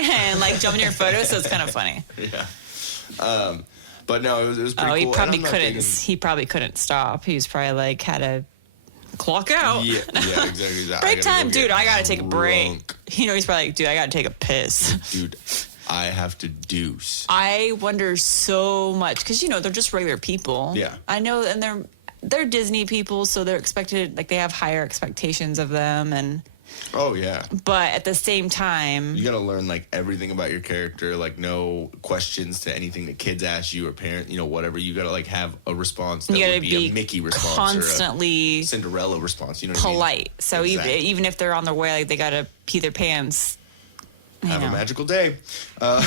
and like jumping your photo, so it's kind of funny. Yeah. But no, it was pretty cool. He probably couldn't. He probably couldn't stop. He was probably like had to clock out. Yeah, exactly. Break time, dude. I gotta take a break. He's probably like, dude, I gotta take a piss. Dude, I have to deuce. I wonder so much because they're just regular people. Yeah, I know, and they're Disney people, so they're expected, like they have higher expectations of them, and. Oh yeah. But at the same time, you gotta learn like everything about your character, like no questions to anything that kids ask you or parent, whatever. You gotta like have a response that would be a Mickey response, constantly or a Cinderella response. What polite. I mean? So exactly. even if they're on their way, like they gotta pee their pants. Have a magical day. Yeah,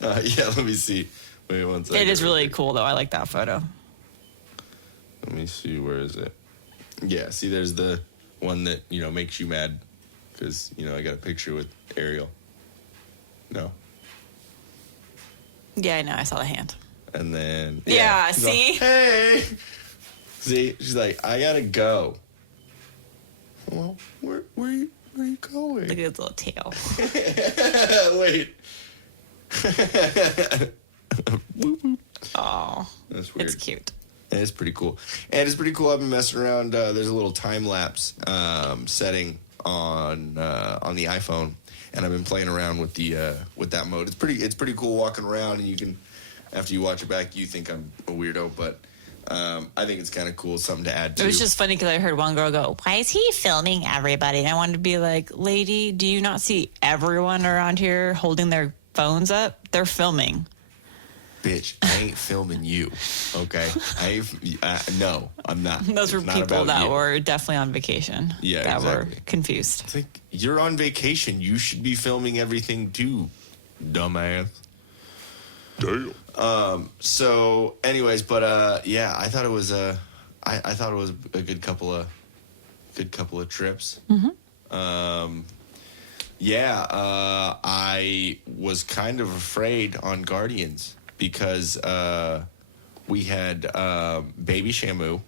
let me see. Wait one second. It is really cool though. I like that photo. Let me see, where is it? Yeah, see, there's the one that, makes you mad. Because, I got a picture with Ariel. No. Yeah, I know. I saw the hand. And then... Yeah, she's see? all, hey! See, she's like, I gotta go. Well, where are you going? Look at his little tail. Wait. Oh, That's weird. it's cute. And it's pretty cool. And it's pretty cool. I've been messing around. There's a little time lapse setting on the iPhone, and I've been playing around with that mode. It's pretty cool walking around, and you can, after you watch it back, you think I'm a weirdo, but I think it's kind of cool. Something to add to. It was just funny because I heard one girl go, "Why is he filming everybody?" And I wanted to be like, "Lady, do you not see everyone around here holding their phones up? They're filming." Bitch, I ain't filming you, okay? No, I'm not. Those were It's not people about that you. were definitely on vacation. Yeah, that were exactly. confused. It's like, you're on vacation. You should be filming everything too, dumbass. Damn. So, anyways, but yeah, I thought it was I thought it was a good couple of trips. Mm-hmm. Yeah, I was kind of afraid on Guardians because we had Baby Shamu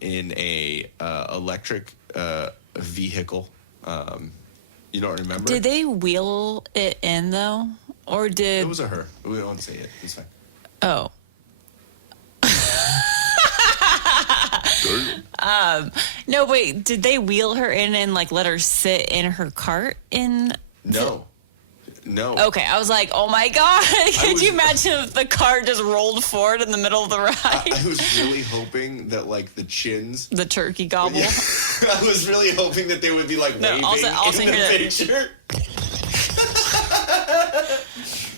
in a electric vehicle. You don't remember? Did they wheel it in though, or did It was a her. We don't say it. It's fine. Oh. No, wait. Did they wheel her in and like let her sit in her cart in? No. Okay, I was like, oh my god! Could was- you imagine if the car just rolled forward in the middle of the ride? I was really hoping that like the chins. The turkey gobble. Yeah. I was really hoping that they would be like No, waving also in the hear that- picture.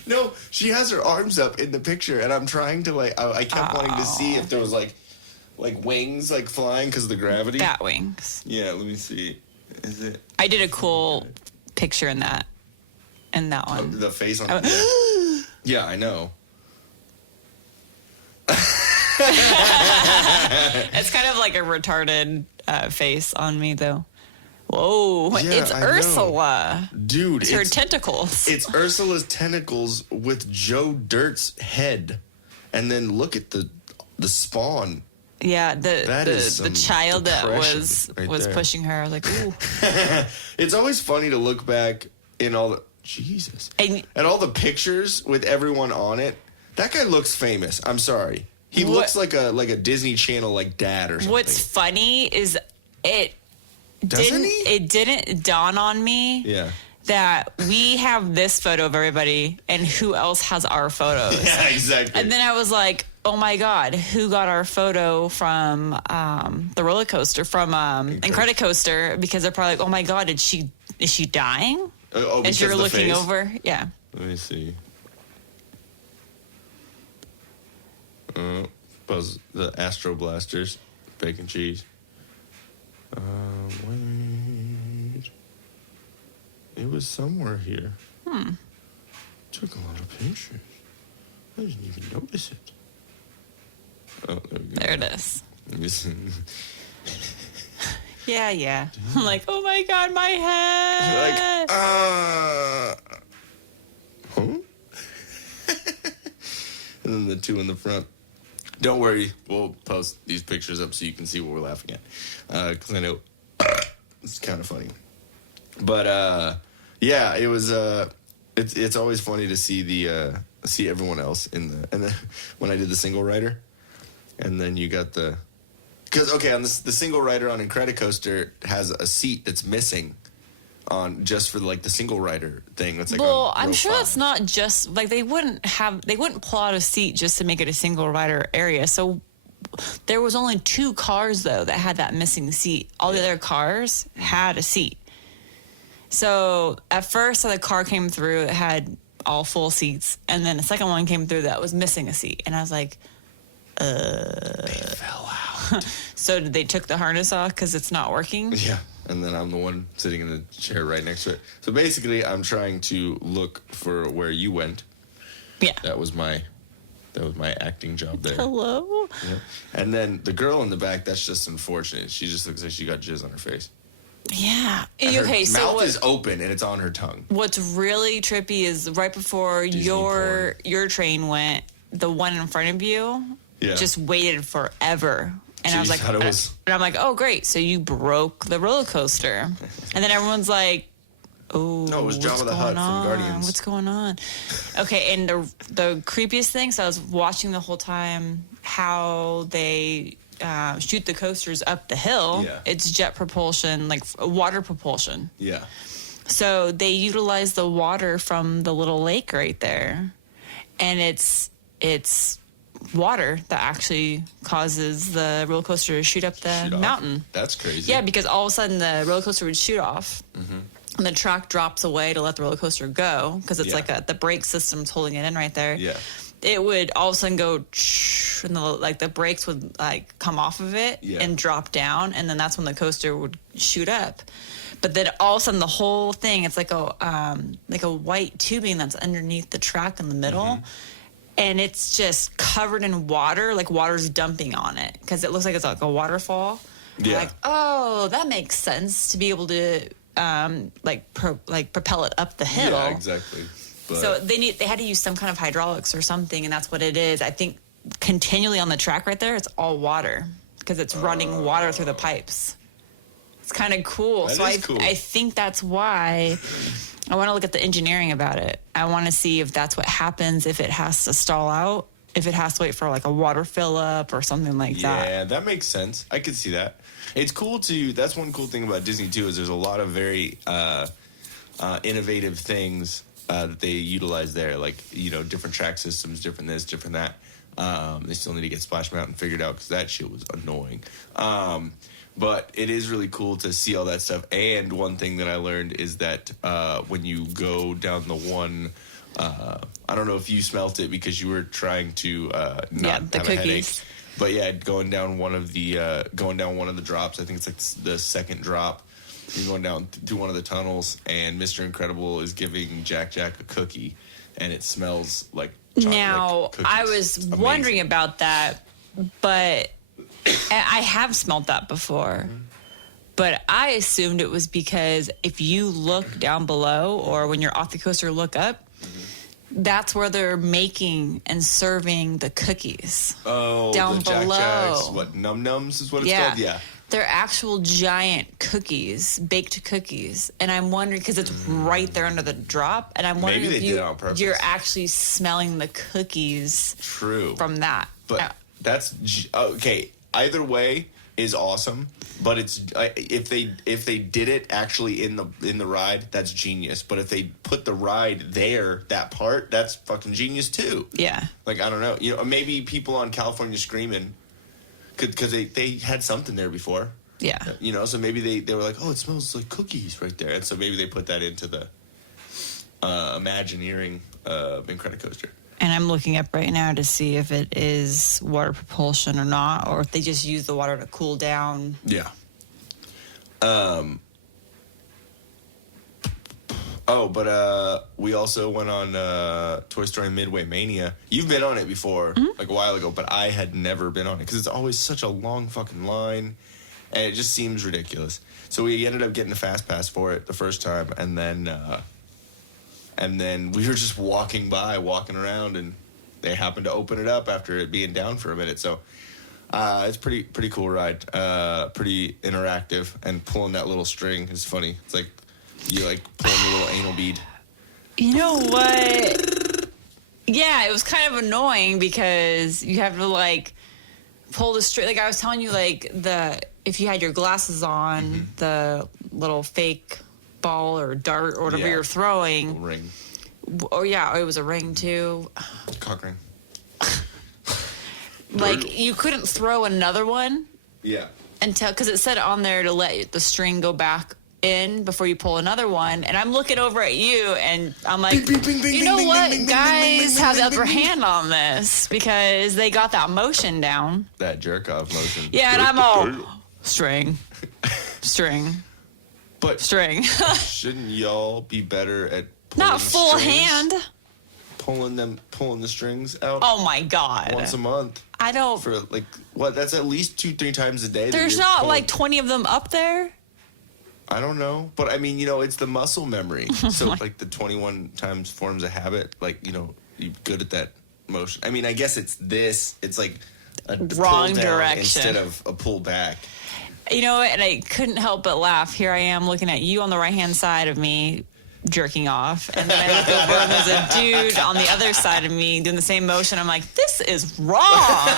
No, she has her arms up in the picture, and I'm trying to like. I kept wanting to see if there was like wings like flying because of the gravity. Bat wings. Yeah, let me see. Is it I did a cool picture in that one. the face on? I went, Yeah, I know. It's kind of like a retarded face on me, though. Whoa, Yeah, it's I know. Ursula. Dude, It's her tentacles. It's Ursula's tentacles with Joe Dirt's head, and then look at the spawn. Yeah, That is the some child that depression was right there. pushing her. I was like, ooh. It's always funny to look back in all the Jesus And at all the pictures with everyone on it. That guy looks famous. I'm sorry, he What- looks like a Disney Channel like dad or something. what's funny is Doesn't he? it didn't dawn on me Yeah. that we have this photo of everybody and who else has our photos. Yeah, exactly. And then I was like, oh my God, who got our photo from the roller coaster, from Incredicoaster? Because they're probably like, oh my God, is she dying? As As you're looking over? Yeah. Let me see. Buzz the Astro Blasters, bacon cheese. Wait. It was somewhere here. Took a lot of pictures. I didn't even notice it. Oh, there we go. There it is. This- Yeah. I'm like, oh my God, my head. Huh? And then the two in the front. Don't worry, we'll post these pictures up so you can see what we're laughing at. Because I know it's kind of funny. But yeah, it was. It's always funny to see see everyone else in the, and then when I did the single rider, and then you got the. Because, okay, on the single rider on Incredicoaster has a seat that's missing on just for, like, the single rider thing. That's like Well, on I'm row sure 5. it's not just like they wouldn't pull out a seat just to make it a single rider area. So there was only 2 cars though that had that missing seat. All the other cars had a seat. So at first the car came through that had all full seats, and then the second one came through that was missing a seat, and I was like, They fell out. so they took the harness off because it's not working. Yeah, and then I'm the one sitting in the chair right next to it. So basically, I'm trying to look for where you went. Yeah. That was my That was my acting job there. Hello? Yeah. And then the girl in the back, that's just unfortunate. She just looks like she got jizz on her face. Yeah. And her Okay, so mouth is open and it's on her tongue. what's really trippy is right before Disney your train went, the one in front of you just waited forever. And I was like, and I'm like, oh great, so you broke the roller coaster. And then everyone's like, oh, no, it was Jabba the Hutt from Guardians. What's going on? Okay, and the creepiest thing, so I was watching the whole time how they shoot the coasters up the hill. Yeah. It's jet propulsion, like water propulsion. Yeah. So they utilize the water from the little lake right there, and it's water that actually causes the roller coaster to shoot up the mountain. That's crazy. Yeah, because all of a sudden the roller coaster would shoot off, and the track drops away to let the roller coaster go because it's like the brake system's holding it in right there. Yeah. It would all of a sudden go, and the brakes would like come off of it and drop down, and then that's when the coaster would shoot up. But then all of a sudden the whole thing, it's like a white tubing that's underneath the track in the middle, and it's just covered in water, like water's dumping on it because it looks like it's like a waterfall. Yeah. Like, oh, that makes sense to be able to propel it up the hill. Yeah, exactly. But So they had to use some kind of hydraulics or something, and that's what it is. I think continually on the track right there, it's all water because it's running water through the pipes. It's kind of cool. That is cool. I think that's why I want to look at the engineering about it. I want to see if that's what happens if it has to stall out, if it has to wait for like a water fill up or something like that. Yeah, that makes sense. I could see that. It's cool to. That's one cool thing about Disney too is there's a lot of very innovative things that they utilize there, like different track systems, different this, different that. They still need to get Splash Mountain figured out because that shit was annoying. But it is really cool to see all that stuff. And one thing that I learned is that when you go down the one, I don't know if you smelt it because you were trying to not have cookies. a headache. But yeah, going down one of the drops. I think it's like the second drop. You're going down through one of the tunnels, and Mr. Incredible is giving Jack a cookie, and it smells like chocolate. Now, like I was wondering about that, but I have smelled that before. But I assumed it was because if you look down below or when you're off the coaster, look up, that's where they're making and serving the cookies. Oh, down the Jack below. Jacks, what, Num Nums is what it's called? Yeah. They're actual giant cookies, baked cookies. And I'm wondering, because it's right there under the drop, and I'm wondering Maybe if they did it on purpose. you're actually smelling the cookies from that. But that's okay. Either way is awesome. But it's if they did it actually in the ride, that's genius. But if they put the ride there, that part, that's fucking genius too. Yeah. Like I don't know, maybe people on California Screaming, because they had something there before. Yeah. So maybe they were like, oh, it smells like cookies right there, and so maybe they put that into the Imagineering Incredicoaster. And I'm looking up right now to see if it is water propulsion or not, or if they just use the water to cool down. Yeah. But we also went on Toy Story Midway Mania. You've been on it before, like a while ago, but I had never been on it because it's always such a long fucking line, and it just seems ridiculous. So we ended up getting a fast pass for it the first time, and then we were just walking around, and they happened to open it up after it being down for a minute. So it's pretty cool ride, pretty interactive, and pulling that little string is funny. It's like you like pulling the little anal bead. You know what? Yeah, it was kind of annoying because you have to like pull the string. Like I was telling you, like if you had your glasses on, the little fake ball or dart or whatever you're throwing. Ring. Oh yeah, it was a ring too. Cock ring. Like you couldn't throw another one. Yeah. Until, because it said on there to let the string go back in before you pull another one, and I'm looking over at you and I'm like, you know what, guys have the upper hand on this because they got that motion down. That jerk off motion. Yeah, and I'm all string. But string. shouldn't y'all be better at pulling Not full strings? hand. pulling the strings out Oh my God. once a month I don't. for like what? That's at least 2-3 times a day. that There's you're not pulling. like 20 of them up there. I don't know, but I mean, it's the muscle memory. So like the 21 times forms a habit. Like you're good at that motion. I mean, I guess it's this. It's like a Wrong pull down direction instead of a pull back. You know what? And I couldn't help but laugh. Here I am looking at you on the right-hand side of me, jerking off. And then I look over and there's a dude on the other side of me doing the same motion. I'm like, this is wrong.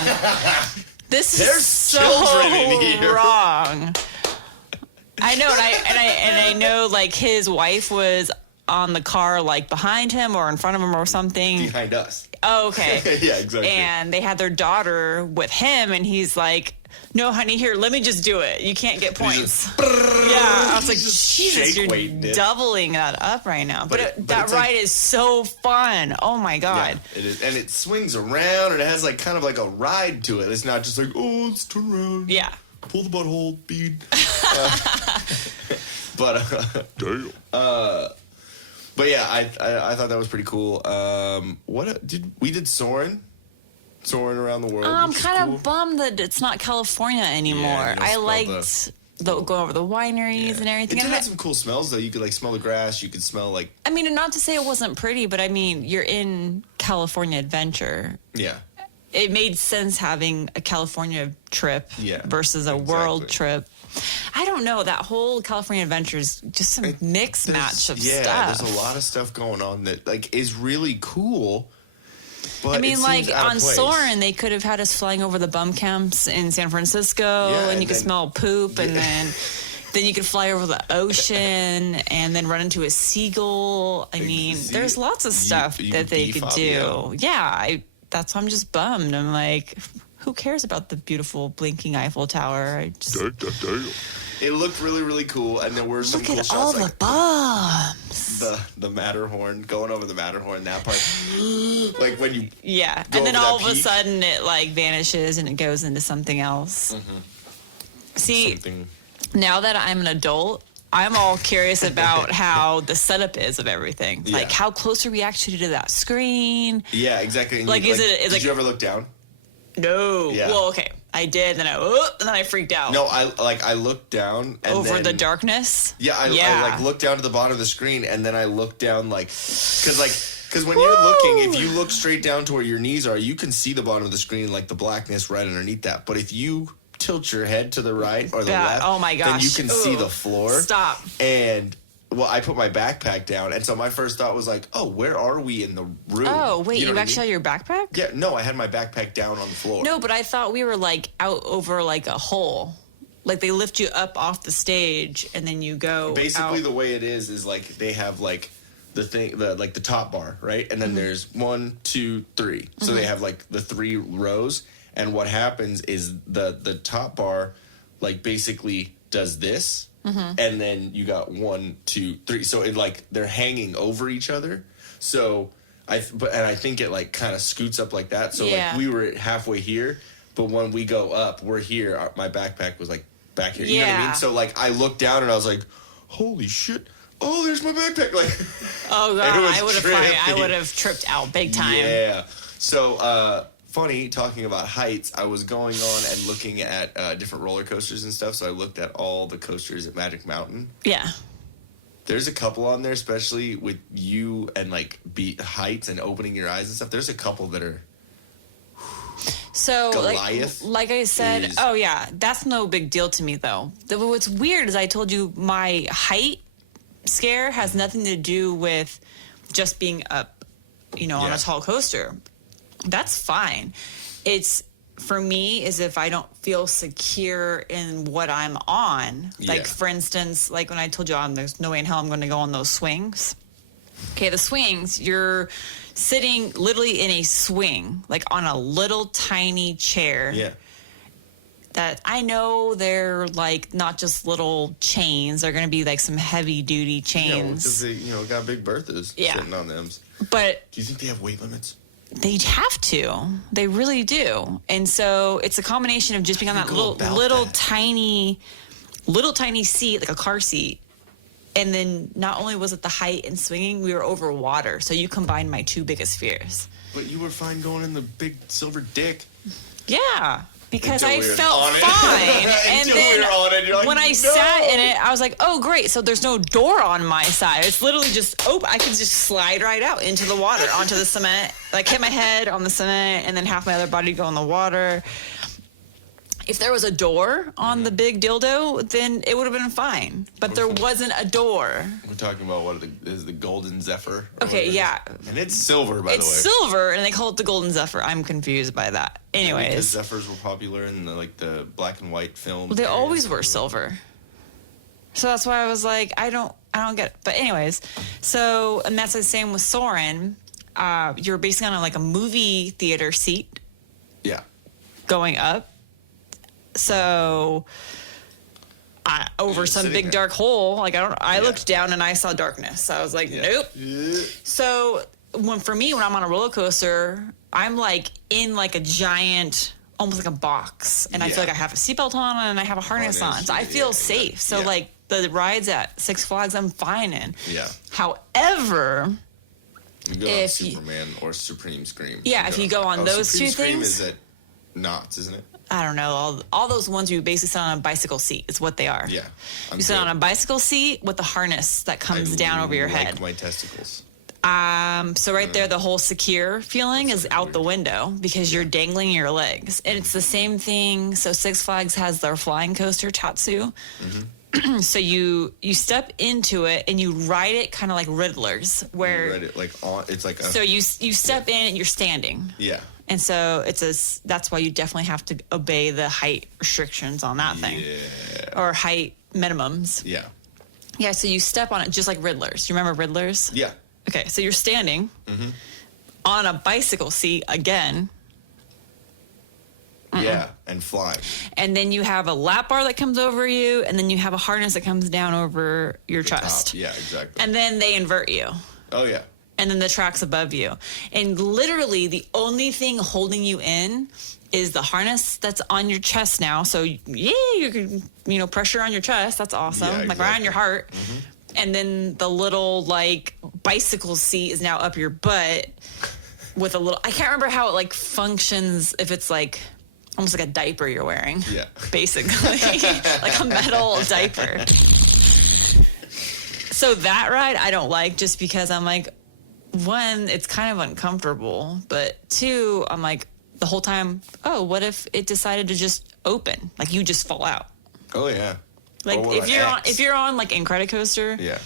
There's so children in here. wrong. I know, and I know, like, his wife was on the car, like, behind him or in front of him or something. Behind us. Oh, okay. Yeah, exactly. And they had their daughter with him, and he's like, no, honey, here, let me just do it. You can't get points. Yeah, I was like, Jesus, you're doubling that up right now. But that ride is so fun. Oh, my God. Yeah, it is. And it swings around, and it has, like, kind of like a ride to it. It's not just like, oh, let's turn around. Yeah. Pull the butthole, bead. Damn. But yeah, I thought that was pretty cool. We did Soarin' around the world. I'm kind of bummed that it's not California anymore. Yeah, I liked going over the wineries and everything. It did have some cool smells though. You could like smell the grass. You could smell like. I mean, not to say it wasn't pretty, but I mean, you're in California Adventure. Yeah. It made sense having a California trip versus a world trip. I don't know. That whole California Adventure is just some mix match of stuff. Yeah, there's a lot of stuff going on that like is really cool. But I mean, like on Soarin', they could have had us flying over the bum camps in San Francisco, and you could smell poop, and then you could fly over the ocean and then run into a seagull. I mean, there's lots of stuff that they could do. Yeah, that's why I'm just bummed. I'm like, who cares about the beautiful blinking Eiffel Tower? It looked really, really cool, and there were some cool shots. Look at all the bums. The Matterhorn, going over the Matterhorn, that part. Like when you and then all of a sudden it like vanishes and it goes into something else. Mm-hmm. See, now that I'm an adult, I'm all curious about how the setup is of everything. Yeah. Like, how close are we actually to that screen? Yeah, exactly. And like, did you ever look down? No. Yeah. Well, okay. I did, and then I freaked out. No, I looked down and over the darkness. Yeah, I like looked down to the bottom of the screen, and then I looked down because when you're looking, if you look straight down to where your knees are, you can see the bottom of the screen, like the blackness right underneath that. But if you tilt your head to the right or the left, oh my gosh, then you can see the floor. Stop. And I put my backpack down, and so my first thought was like, oh, where are we in the room? Oh, wait, you know actually had your backpack? Yeah, no, I had my backpack down on the floor. No, but I thought we were like out over like a hole. Like they lift you up off the stage and then you go Basically, out. the way it is like they have like the thing, like the top bar, right? And then there's 1, 2, 3. So they have like the 3 rows. And what happens is the top bar like basically does this. And then you got 1, 2, 3. So it like they're hanging over each other. So I think it like kind of scoots up like that. So like we were halfway here, but when we go up, we're here. My backpack was like back here. You know what I mean? So like I looked down and I was like, holy shit. Oh, there's my backpack. Like, oh god, I would have tripped out big time. Yeah. So funny, talking about heights, I was going on and looking at different roller coasters and stuff, so I looked at all the coasters at Magic Mountain. Yeah. There's a couple on there, especially with you and, like, heights and opening your eyes and stuff. There's a couple that are... So, Goliath like I said, oh, yeah, that's no big deal to me, though. What's weird is I told you my height scare has nothing to do with just being up, on a tall coaster. That's fine. It's for me is if I don't feel secure in what I'm on. Like for instance, like when I told you there's no way in hell I'm going to go on those swings. Okay, the swings, you're sitting literally in a swing, like on a little tiny chair. Yeah. That I know they're like not just little chains. They're going to be like some heavy duty chains. Yeah, because they, got big Berthas sitting on them. But do you think they have weight limits? They have to. They really do. And so it's a combination of just being on that little tiny seat, like a car seat, And then not only was it the height and swinging, we were over water. So you combined my two biggest fears. But you were fine going in the big silver dick. Yeah. Because Until I we were felt on it. fine. And Until then we were on it, you're like, when I "No." sat in it, I was like, oh, great. So there's no door on my side. It's literally just open. I could just slide right out into the water, onto the cement. Like hit my head on the cement and then half my other body go in the water. If there was a door on the big dildo, then it would have been fine. But there wasn't a door. We're talking about is the Golden Zephyr? or Okay, whatever. yeah. And it's silver, by It's the way. silver, and they call it the Golden Zephyr. I'm confused by that. Because Anyways, Zephyrs were popular in the black and white films. they always were silver. So that's why I was like, I don't get it. But anyways, so, and that's the same with Soren. You're basically on a movie theater seat Yeah. going up. So over You're some sitting big there. dark hole, I Yeah. looked down and I saw darkness. So I was like, nope. Yeah. So when I'm on a roller coaster, I'm in a giant, almost like a box, and I feel Yeah. like I have a seatbelt on and I have a harness on, so I feel yeah, safe. So yeah. the rides at Six Flags, I'm fine in. Yeah. However, You go If on you- Superman or Supreme Scream. Yeah, if you go on those Supreme two Scream things- is at Knott's, isn't it? I don't know, all those ones you basically sit on a bicycle seat is what they are. Yeah. You sit on a bicycle seat with a harness that comes down over your head. my testicles. So right there, the whole secure feeling is out the window because you're dangling your legs. And it's the same thing. So Six Flags has their flying coaster, Tatsu. So you step into it and you ride it kind of like Riddlers, where You read it it's like a so you step in and you're standing. yeah. And so that's why you definitely have to obey the height restrictions on that thing. Yeah. Or height minimums. Yeah. Yeah, so you step on it just like Riddlers. You remember Riddlers? Yeah. Okay, so you're standing on a bicycle seat again, Yeah. And fly. and then you have a lap bar that comes over you, and then you have a harness that comes down over your chest. Top. Yeah, exactly. And then they invert you, Oh yeah. and then the track's above you. And literally the only thing holding you in is the harness that's on your chest now. So yeah, you can, pressure on your chest. That's awesome. Yeah, Like right on exactly. your heart. And then the little bicycle seat is now up your butt with a little, I can't remember how it functions, if it's almost like a diaper you're wearing. Yeah. Basically. Like a metal diaper. So that ride I don't like, just because I'm like, one, it's kind of uncomfortable, but two, I'm like the whole time, oh, what if it decided to just open? Like you just fall out. Oh yeah. Like Or what if about you're on X? Incredicoaster, Yeah.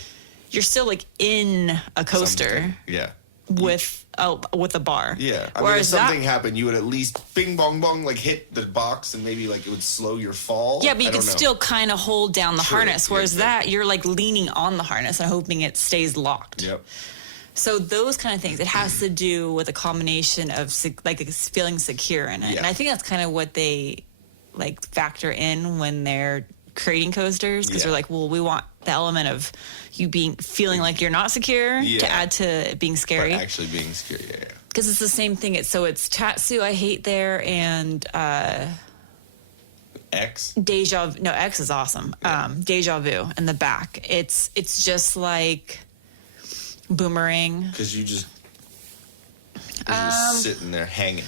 you're still in a coaster Something. Yeah. with a bar. Yeah. I mean, if Whereas something happened, you would at least bing bong bong hit the box, and maybe it would slow your fall. yeah, but you I could don't know. still kind of hold down the True, harness. Whereas yeah, that, you're leaning on the harness and hoping it stays locked. Yep. So those kind of things, it has to do with a combination of feeling secure in it. Yeah. And I think that's kind of what they factor in when they're creating coasters, because Yeah. they're like, well, we want the element of you feeling like you're not secure Yeah. to add to it being But scary. actually being scary. Yeah. Because it's the same thing. It's Tatsu I hate there, and X. X is awesome. Deja Vu in the back. It's just like Boomerang. Because you're just sitting there hanging.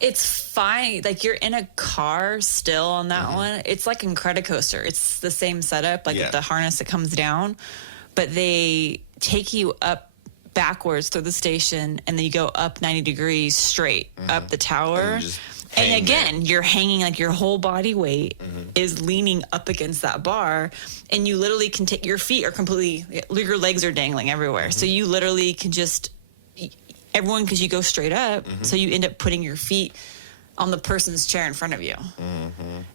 It's fine. You're in a car still on that one. It's like Incredicoaster. It's the same setup, Yeah. the harness that comes down, but they take you up backwards through the station, and then you go up 90 degrees straight up the tower. And you just And hang again, you're hanging, your whole body weight is leaning up against that bar, and you literally can take, your feet are completely, your legs are dangling everywhere. So you literally can just, everyone, because you go straight up, so you end up putting your feet on the person's chair in front of you.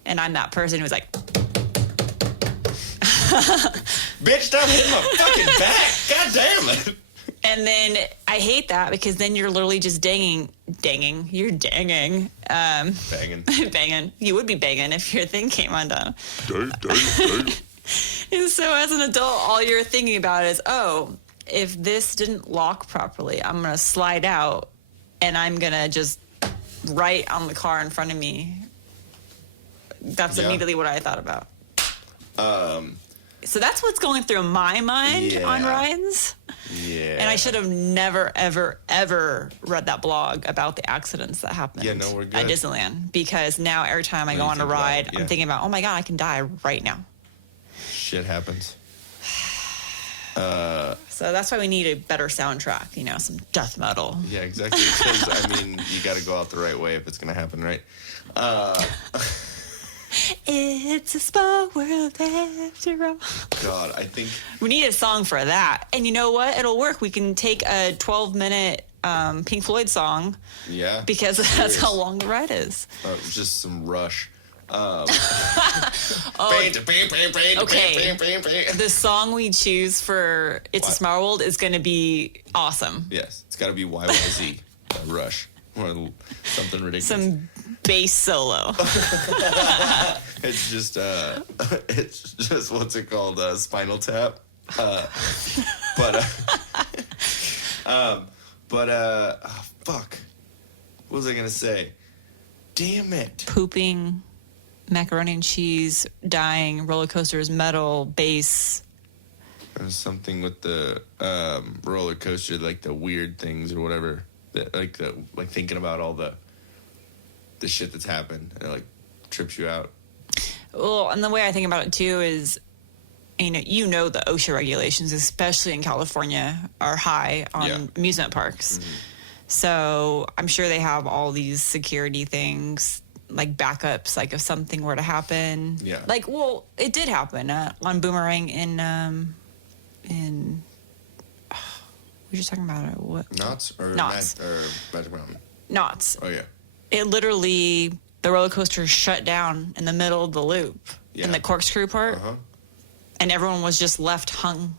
And I'm that person who's like, Bitch, stop hitting my fucking back. God damn it. and then I hate that, because then you're literally just you're danging. Banging. Banging. You would be banging if your thing came undone. And so as an adult, all you're thinking about is, oh, if this didn't lock properly, I'm going to slide out, and I'm going to just right on the car in front of me. That's Yeah. immediately what I thought about. So that's what's going through my mind on rides. Yeah. And I should have never, ever, ever read that blog about the accidents that happened Yeah, no, we're good. at Disneyland. Because now every time I When go you on a think about ride, it, yeah. I'm thinking about, oh my God, I can die right now. Shit happens. So that's why we need a better soundtrack, some death metal. Yeah, exactly. Because, I mean, you got to go out the right way if it's going to happen, right? It's a small world after all. God, I think... We need a song for that. And you know what? It'll work. We can take a 12-minute Pink Floyd song. Yeah. Because that's how long the ride is. Just some Rush. Okay. The song we choose for It's a Small World is going to be awesome. Yes. It's got to be YYZ by Rush. Or something ridiculous. Some bass solo. It's just what's it called? Spinal Tap. Fuck. What was I gonna say? Damn it. Pooping, macaroni and cheese, dying, roller coasters, metal, bass. There's something with the roller coaster, like the weird things or whatever. That, like thinking about all the shit that's happened, and it like trips you out. Well, and the way I think about it too is, the OSHA regulations, especially in California, are high on amusement parks. Mm-hmm. So I'm sure they have all these security things, like backups, like if something were to happen. Yeah. Like, well, it did happen on Boomerang in we were just talking about it. What? Knott's or Knott's. or Magic Mountain. Knott's. Oh yeah. It literally, the roller coaster shut down in the middle of the loop in the corkscrew part. Uh-huh. And everyone was just left hung.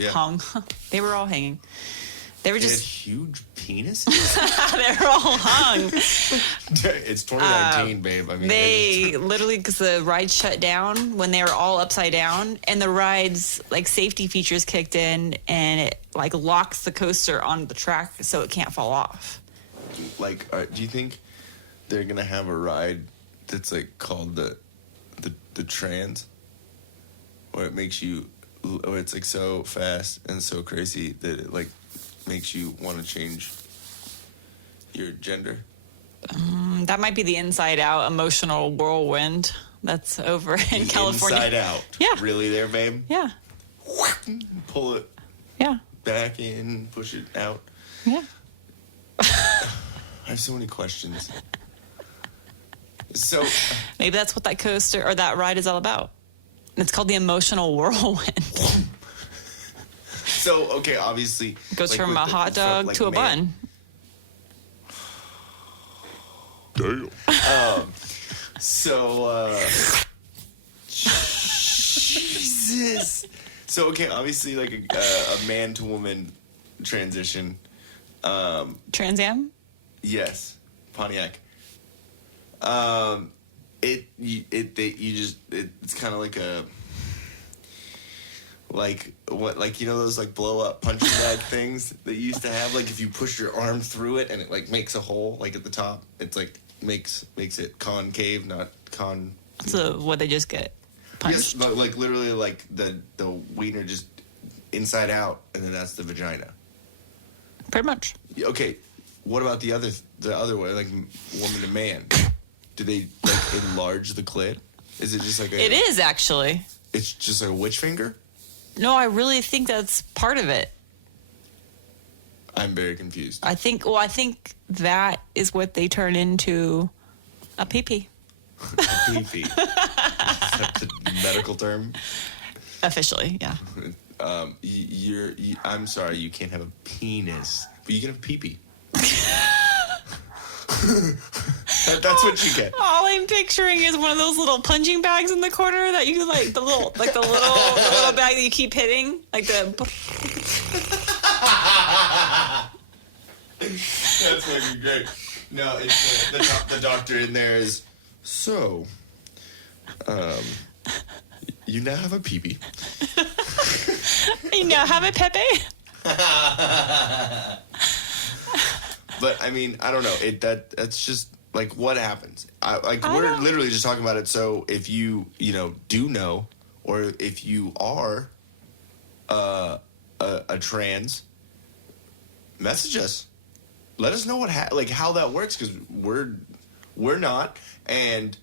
Hung. They were all hanging. They were They just... had huge penises? They were all hung. It's 2019, babe. I mean, They literally, because the ride shut down when they were all upside down, and the ride's safety features kicked in, and it locks the coaster on the track so it can't fall off. Do you think they're gonna have a ride that's called the trans, where it makes you, where it's so fast and so crazy that it makes you want to change your gender? That might be the Inside Out emotional whirlwind that's over in California. Inside Out. Yeah. Really there, babe? Yeah. Pull it Yeah. back in, push it out. Yeah. I have so many questions. So maybe that's what that coaster or that ride is all about. It's called the emotional whirlwind. So, okay, obviously... It goes from a hot dog to a bun. Damn. Jesus. So, okay, obviously, a man to woman transition. Trans Am? Yes. Pontiac. It's kind of those blow up punching bag things that you used to have, if you push your arm through it and it makes a hole at the top. It's makes it concave, not con. So what, they just get punched? Yes, but literally the wiener just inside out, and then that's the vagina. Pretty much. Okay, what about the other way, woman to man? Do they enlarge the clit? Is it just It is actually. It's just a witch finger? No, I really think that's part of it. I'm very confused. I think that is what they turn into a pee-pee. Pee-pee. Is that the medical term? Officially, yeah. I'm sorry, you can't have a penis, but you can have pee-pee. That's what you get. All I'm picturing is one of those little punching bags in the corner that you the little bag that you keep hitting, That's fucking great. No, it's the doctor in there is you now have a pee-pee. You now have a Pepe. But I mean, I don't know. That's just what happens. We're literally just talking about it. So if you do know, or if you are a trans, message us. Let us know what how that works, because we're not, and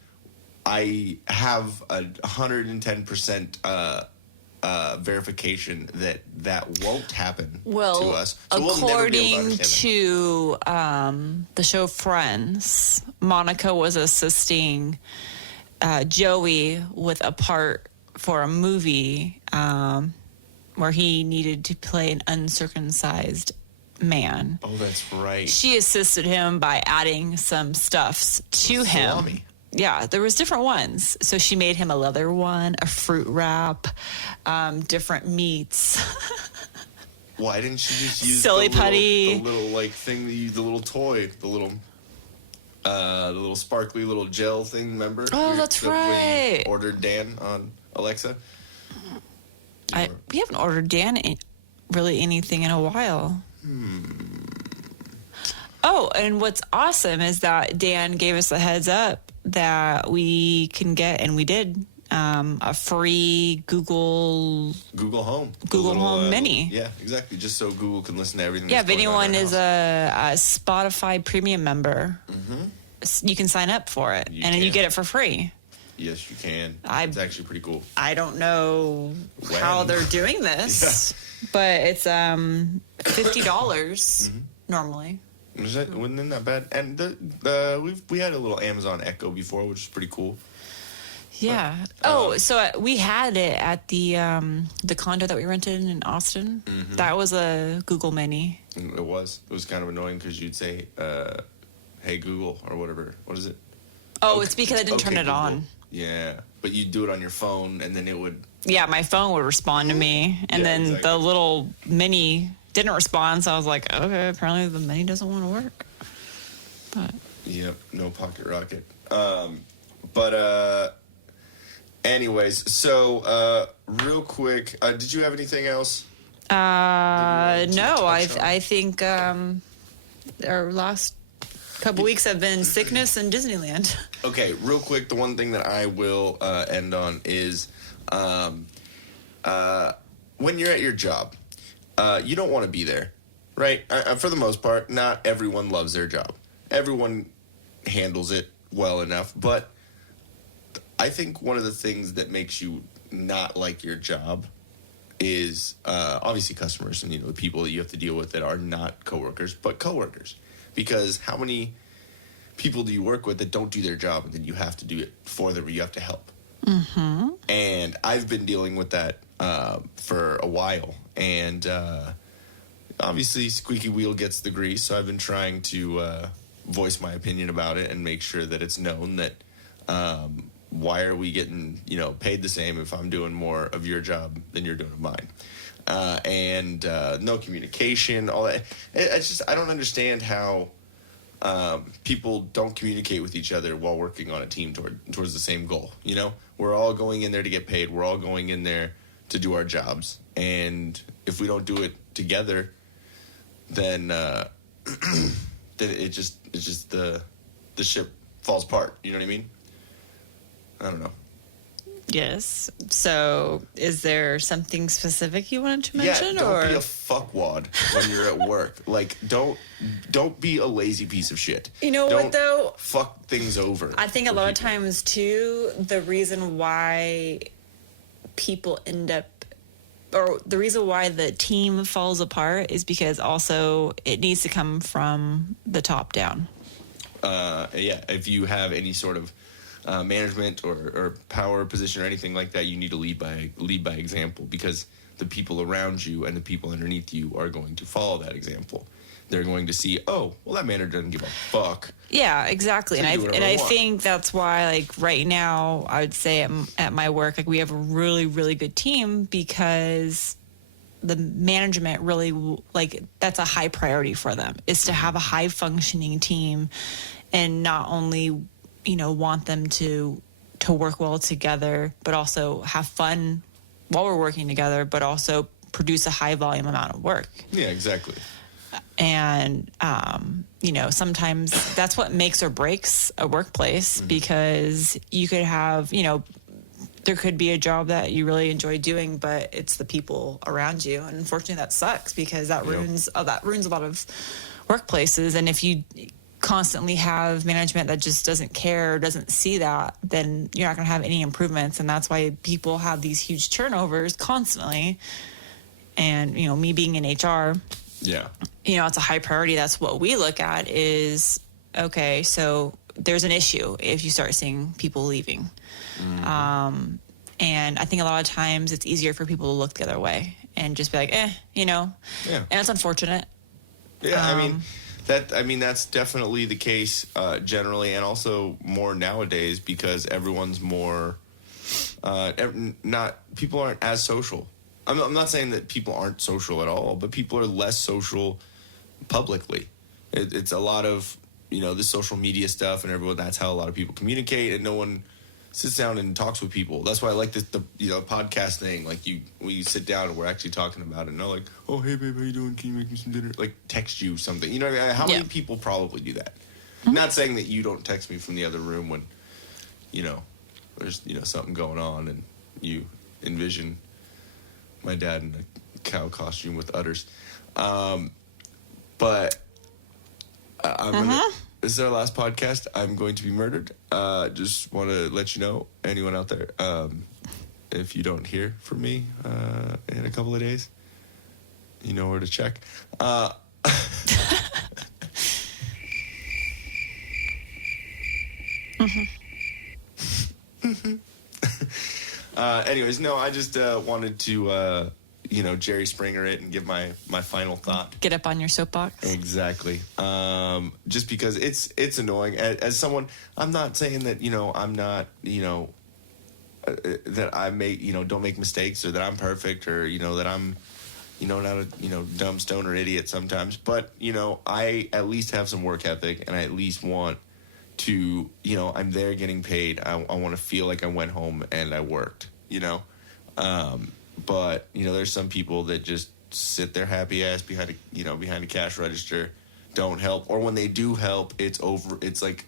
I have 110% verification that won't happen to us. So we'll never be able to according understand to the show Friends, Monica was assisting Joey with a part for a movie where he needed to play an uncircumcised man. that. Oh, that's right. She assisted him by adding some stuffs to him. Salami. Yeah, there was different ones. So she made him a leather one, a fruit wrap, different meats. Why didn't she just use Silly the putty. little like thing, the little toy, the little sparkly little gel thing? Remember? Oh, that's When right. you ordered Dan on Alexa. We haven't ordered Dan really anything in a while. Oh, and what's awesome is that Dan gave us a heads up that we can get, and we did, a free Google Home. Home Mini. Yeah, exactly. Just so Google can listen to everything. Yeah, that's if going on in anyone our is house. a Spotify premium member, you can sign up for it, You and then you can. get it for free. Yes, you can. I've- It's actually pretty cool. I don't know how When? they're doing this, but it's $50 normally. Wasn't that bad? And we had a little Amazon Echo before, which is pretty cool. Yeah. So we had it at the condo that we rented in Austin. That was a Google Mini. And it was kind of annoying because you'd say, "Hey Google" or whatever. What is it? Oh, it's because I didn't turn Okay, it Google. on. Yeah, but you'd do it on your phone, and then it would. Yeah, my phone would respond to me, and Yeah, then exactly. the little Mini didn't respond. So I was like, okay, apparently the Mini doesn't want to work. But Yep, no pocket rocket. Anyways, so real quick, did you have anything else? no, touch on? I think our last couple weeks have been sickness and Disneyland. Okay, real quick, the one thing that I will end on is when you're at your job, you don't want to be there, right? For the most part, not everyone loves their job. Everyone handles it well enough, but I think one of the things that makes you not like your job is obviously customers and the people that you have to deal with that are not coworkers, but coworkers. Because how many people do you work with that don't do their job and then you have to do it for them? You have to help. Mm-hmm. And I've been dealing with that for a while, and obviously squeaky wheel gets the grease. So I've been trying to voice my opinion about it and make sure that it's known that. Why are we getting, paid the same if I'm doing more of your job than you're doing of mine? And no communication, all that. It's just, I don't understand how people don't communicate with each other while working on a team towards the same goal. We're all going in there to get paid. We're all going in there to do our jobs. And if we don't do it together, then then it's just the ship falls apart. You know what I mean? I don't know. Yes. So, is there something specific you wanted to mention? Yeah, don't or be a fuckwad when you're at work. Like, don't be a lazy piece of shit. You know Don't what, though? Fuck things over. I think a for lot of people. times too, the reason why people end up, or the reason why the team falls apart, is because also it needs to come from the top down. Yeah, if you have any sort of management or power position or anything like that, you need to lead by example, because the people around you and the people underneath you are going to follow that example. They're going to see, oh, well, that manager doesn't give a fuck. Yeah, exactly. So And do whatever I I want. think that's why, like, right now, I would say at my work, like, we have a really, really good team, because the management really, like, that's a high priority for them, is to have a high functioning team, and not only, want them to work well together, but also have fun while we're working together, but also produce a high volume amount of work. Yeah, exactly. And, sometimes that's what makes or breaks a workplace, because you could have, there could be a job that you really enjoy doing, but it's the people around you, and unfortunately that sucks because that ruins a lot of workplaces. And if you constantly have management that just doesn't care, doesn't see that, then you're not going to have any improvements. And that's why people have these huge turnovers constantly. And, you know, me being in HR, Yeah. you know, it's a high priority. That's what we look at is, okay, so there's an issue if you start seeing people leaving. And I think a lot of times it's easier for people to look the other way and just be like, you know, and it's unfortunate. Yeah. That's definitely the case generally, and also more nowadays because everyone's more people aren't as social. I'm not saying that people aren't social at all, but people are less social publicly. It's a lot of, you know, this social media stuff and everyone. That's how a lot of people communicate, and no one sits down and talks with people. That's why I like the podcast thing. Like we sit down and we're actually talking about it. And not like, oh hey babe, how you doing? Can you make me some dinner? Like text you something. You know what I mean? How many people probably do that? Not saying that you don't text me from the other room when, you know, there's, you know, something going on and you envision my dad in a cow costume with udders. But I'm gonna. This is our last podcast. I'm going to be murdered. Just want to let you know, anyone out there, if you don't hear from me in a couple of days, you know where to check. Anyways, no, I just wanted to, you know, Jerry Springer it and give my final thought. Get up on your soapbox. Exactly. Just because it's annoying. As someone, I'm not saying that, you know, I'm not, you know, that I make, you know, don't make mistakes or that I'm perfect or, you know, that I'm, you know, not a, you know, dumb stoner idiot sometimes. But, you know, I at least have some work ethic and I at least want to, you know, I'm there getting paid. I want to feel like I went home and I worked, you know. But, you know, there's some people that just sit their happy ass behind a cash register, don't help. Or when they do help, it's like,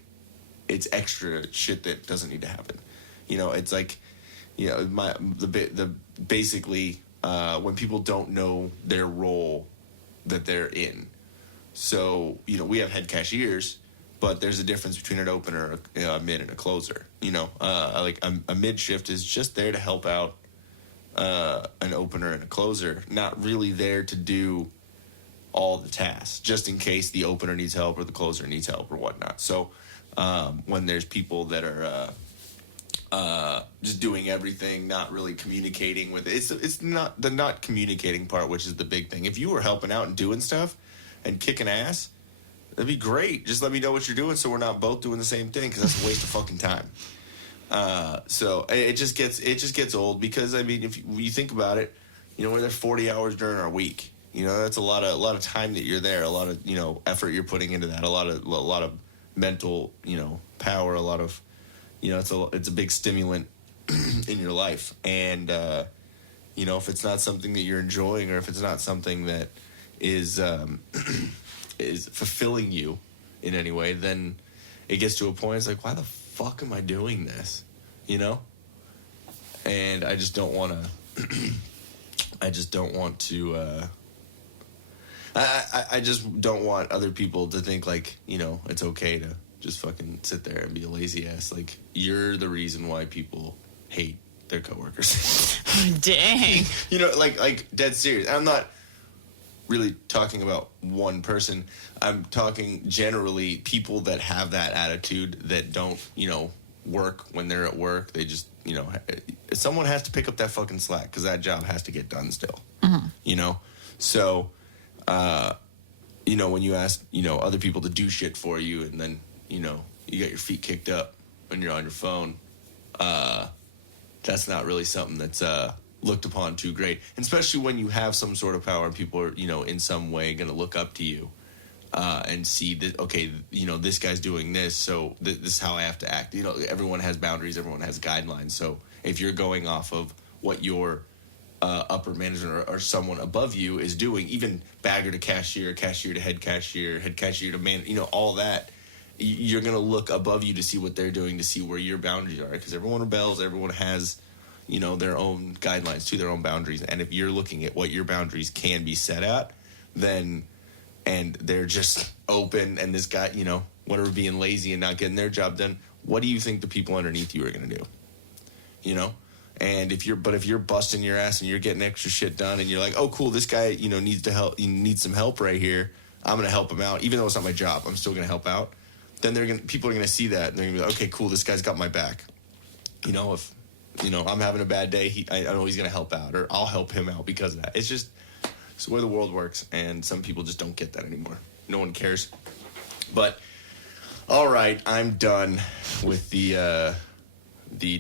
it's extra shit that doesn't need to happen. You know, it's like, you know, basically, when people don't know their role that they're in. So, you know, we have head cashiers, but there's a difference between an opener, a mid, and a closer. You know, like a mid shift is just there to help out an opener and a closer, not really there to do all the tasks, just in case the opener needs help or the closer needs help or whatnot. So when there's people that are just doing everything, not really communicating with it, it's not the not communicating part, which is the big thing. If you were helping out and doing stuff and kicking ass, that'd be great. Just let me know what you're doing so we're not both doing the same thing, because that's a waste of fucking time. So it just gets old, because I mean, if you think about it, you know, we're there 40 hours during our week. You know, that's a lot of time that you're there, a lot of, you know, effort you're putting into that, a lot of mental, you know, power, a lot of, you know, it's a big stimulant in your life. And you know, if it's not something that you're enjoying, or if it's not something that is is fulfilling you in any way, then it gets to a point, it's like, why the fuck am I doing this? You know? And I just don't want to I just don't want other people to think like, you know, it's okay to just fucking sit there and be a lazy ass. Like, you're the reason why people hate their coworkers. Dang. You know, like dead serious. I'm not really talking about one person. I'm talking generally people that have that attitude, that don't, you know, work when they're at work. They just, you know, someone has to pick up that fucking slack, because that job has to get done still. Mm-hmm. You know? So, you know, when you ask, you know, other people to do shit for you, and then, you know, you get your feet kicked up when you're on your phone, that's not really something that's looked upon too great. And especially when you have some sort of power and people are, you know, in some way going to look up to you and see that, okay, you know, this guy's doing this, so this is how I have to act. You know, everyone has boundaries, everyone has guidelines. So if you're going off of what your upper management or someone above you is doing, even bagger to cashier, cashier to head cashier to man, you know, all that, you're going to look above you to see what they're doing, to see where your boundaries are, because everyone rebels, everyone has their own guidelines, to their own boundaries. And if you're looking at what your boundaries can be set at, then, and they're just open, and this guy, whatever, being lazy and not getting their job done, what do you think the people underneath you are going to do? And if you're busting your ass and you're getting extra shit done, and you're like, oh, cool, this guy, needs to help, needs some help right here, I'm going to help him out, even though it's not my job, I'm still going to help out. Then people are going to see that, and they're going to be like, okay, cool, this guy's got my back. If, I'm having a bad day, I know he's going to help out, or I'll help him out because of that. It's the way the world works, and some people just don't get that anymore. No one cares. But, all right, I'm done with the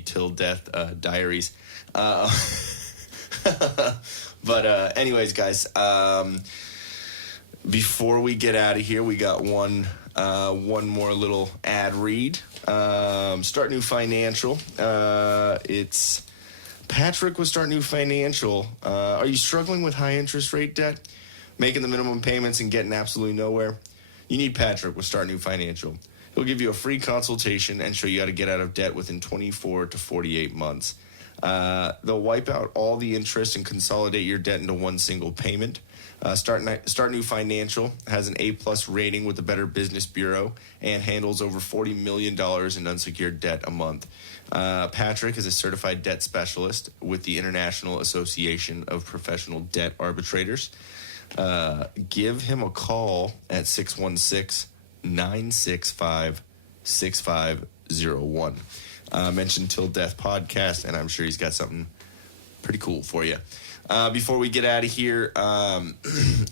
Till Death diaries. But anyways, guys, before we get out of here, we got one more little ad read. Start New Financial. It's Patrick with Start New Financial. Are you struggling with high interest rate debt, making the minimum payments and getting absolutely nowhere? You need Patrick with Start New Financial. He'll give you a free consultation and show you how to get out of debt within 24 to 48 months. They'll wipe out all the interest and consolidate your debt into one single payment. Start New Financial has an A-plus rating with the Better Business Bureau and handles over $40 million in unsecured debt a month. Patrick is a certified debt specialist with the International Association of Professional Debt Arbitrators. Give him a call at 616-965-6501. Mention Till Death Podcast, and I'm sure he's got something pretty cool for you. Before we get out of here,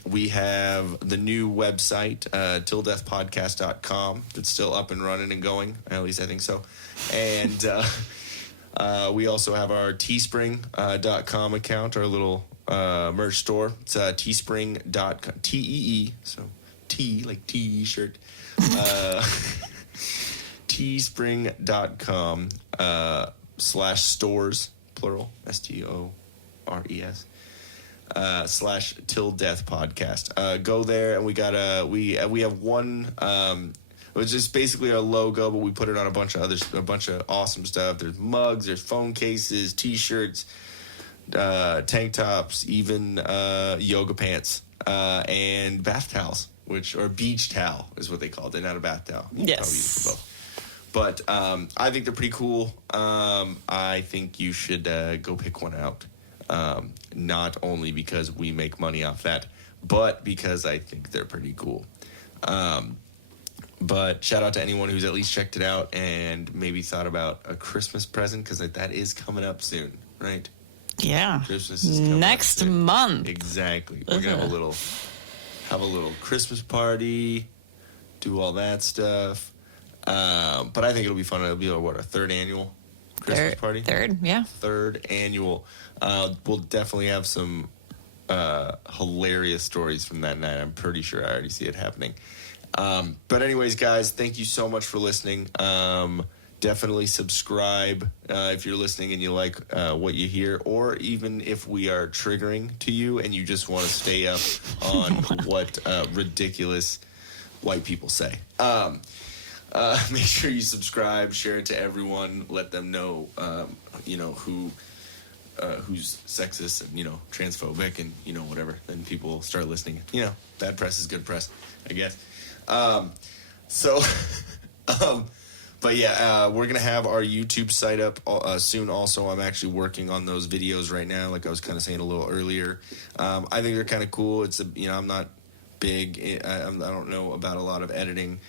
we have the new website, tilldeathpodcast.com. It's still up and running and going. At least I think so. And we also have our teespring.com account, our little merch store. It's teespring.com, T-E-E, so T, like T-shirt. teespring.com /stores, plural, S-T-O-R-E-S, /Till Death Podcast. Go there, and we got we have one, it's just basically our logo, but we put it on a bunch of awesome stuff. There's mugs, there's phone cases, t-shirts, tank tops, even yoga pants, and bath towels, or beach towel is what they call it. They're not a bath towel. Yes. But I think they're pretty cool. I think you should go pick one out. Not only because we make money off that, but because I think they're pretty cool. But shout out to anyone who's at least checked it out and maybe thought about a Christmas present, because that is coming up soon, right? Yeah. Christmas is coming next up soon. month. Exactly. We're gonna have a little Christmas party, do all that stuff. But I think it'll be fun. It'll be our third annual Christmas party. Third annual. We'll definitely have some hilarious stories from that night. I'm pretty sure I already see it happening. But anyways, guys, thank you so much for listening. Definitely subscribe if you're listening and you like what you hear, or even if we are triggering to you and you just want to stay up on what ridiculous white people say. Make sure you subscribe, share it to everyone, let them know, who's sexist and, transphobic and, whatever. Then people start listening. Bad press is good press, I guess. But yeah, we're going to have our YouTube site up soon also. I'm actually working on those videos right now, like I was kind of saying a little earlier. I think they're kind of cool. It's I'm not big. I don't know about a lot of editing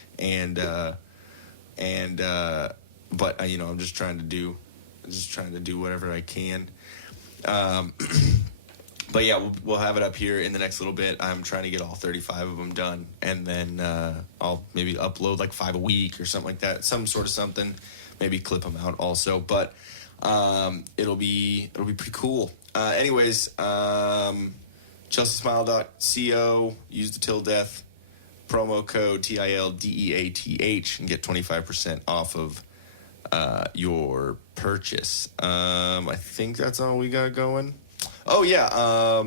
but I'm just trying to do whatever I can. But yeah, we'll have it up here in the next little bit. I'm trying to get all 35 of them done, and then I'll maybe upload like 5 a week or something like that, some sort of something. Maybe clip them out also, but it'll be pretty cool. Anyways, ChelseaSmile.co. Use the Till Death promo code TILDEATH and get 25% off of your purchase. I think that's all we got going. Oh yeah.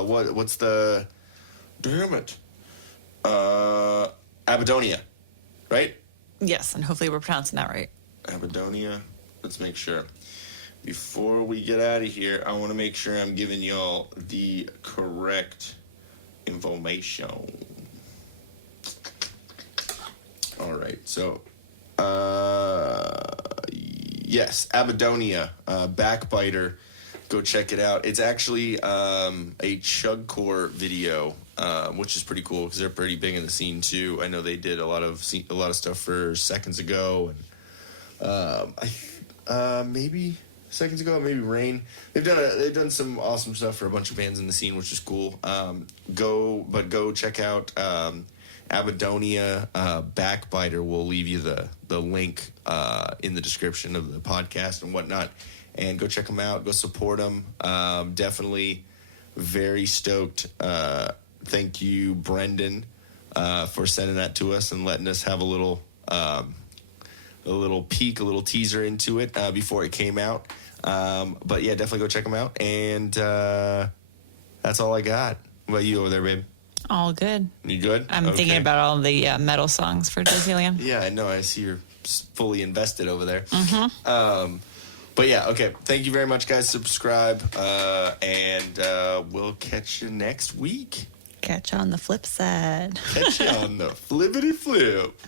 What's the? Damn it. Abaddonia, right? Yes, and hopefully we're pronouncing that right. Abaddonia. Let's make sure. before we get out of here, I want to make sure I'm giving y'all the correct information. All right, so yes, Abaddonia, BackBiter. Go check it out. It's actually a chugcore video, which is pretty cool because they're pretty big in the scene too. I know they did a lot of stuff for Seconds Ago, and maybe Seconds Ago, maybe Rain. They've done some awesome stuff for a bunch of bands in the scene, which is cool. Go check out Abaddonia, BackBiter. We'll leave you the link in the description of the podcast and whatnot. And go check them out. Go support them. Definitely very stoked. Thank you, Brendan, for sending that to us and letting us have a little peek, a little teaser into it before it came out. But yeah, definitely go check them out. And that's all I got. What about you over there, babe? All good. You good? I'm thinking about all the metal songs for Dizillion. Yeah, I know. I see you're fully invested over there. Mm-hmm. But yeah, okay. Thank you very much, guys. Subscribe, and we'll catch you next week. Catch you on the flip side. Catch you on the flippity flip.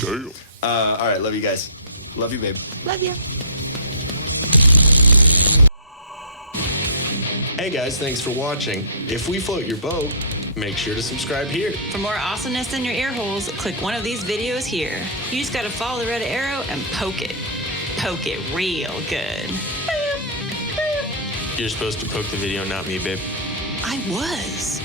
Damn. All right, love you guys. Love you, babe. Love you. Hey guys, thanks for watching. If we float your boat, make sure to subscribe here. For more awesomeness in your ear holes, click one of these videos here. You just gotta follow the red arrow and poke it. Poke it real good. You're supposed to poke the video, not me, babe. I was.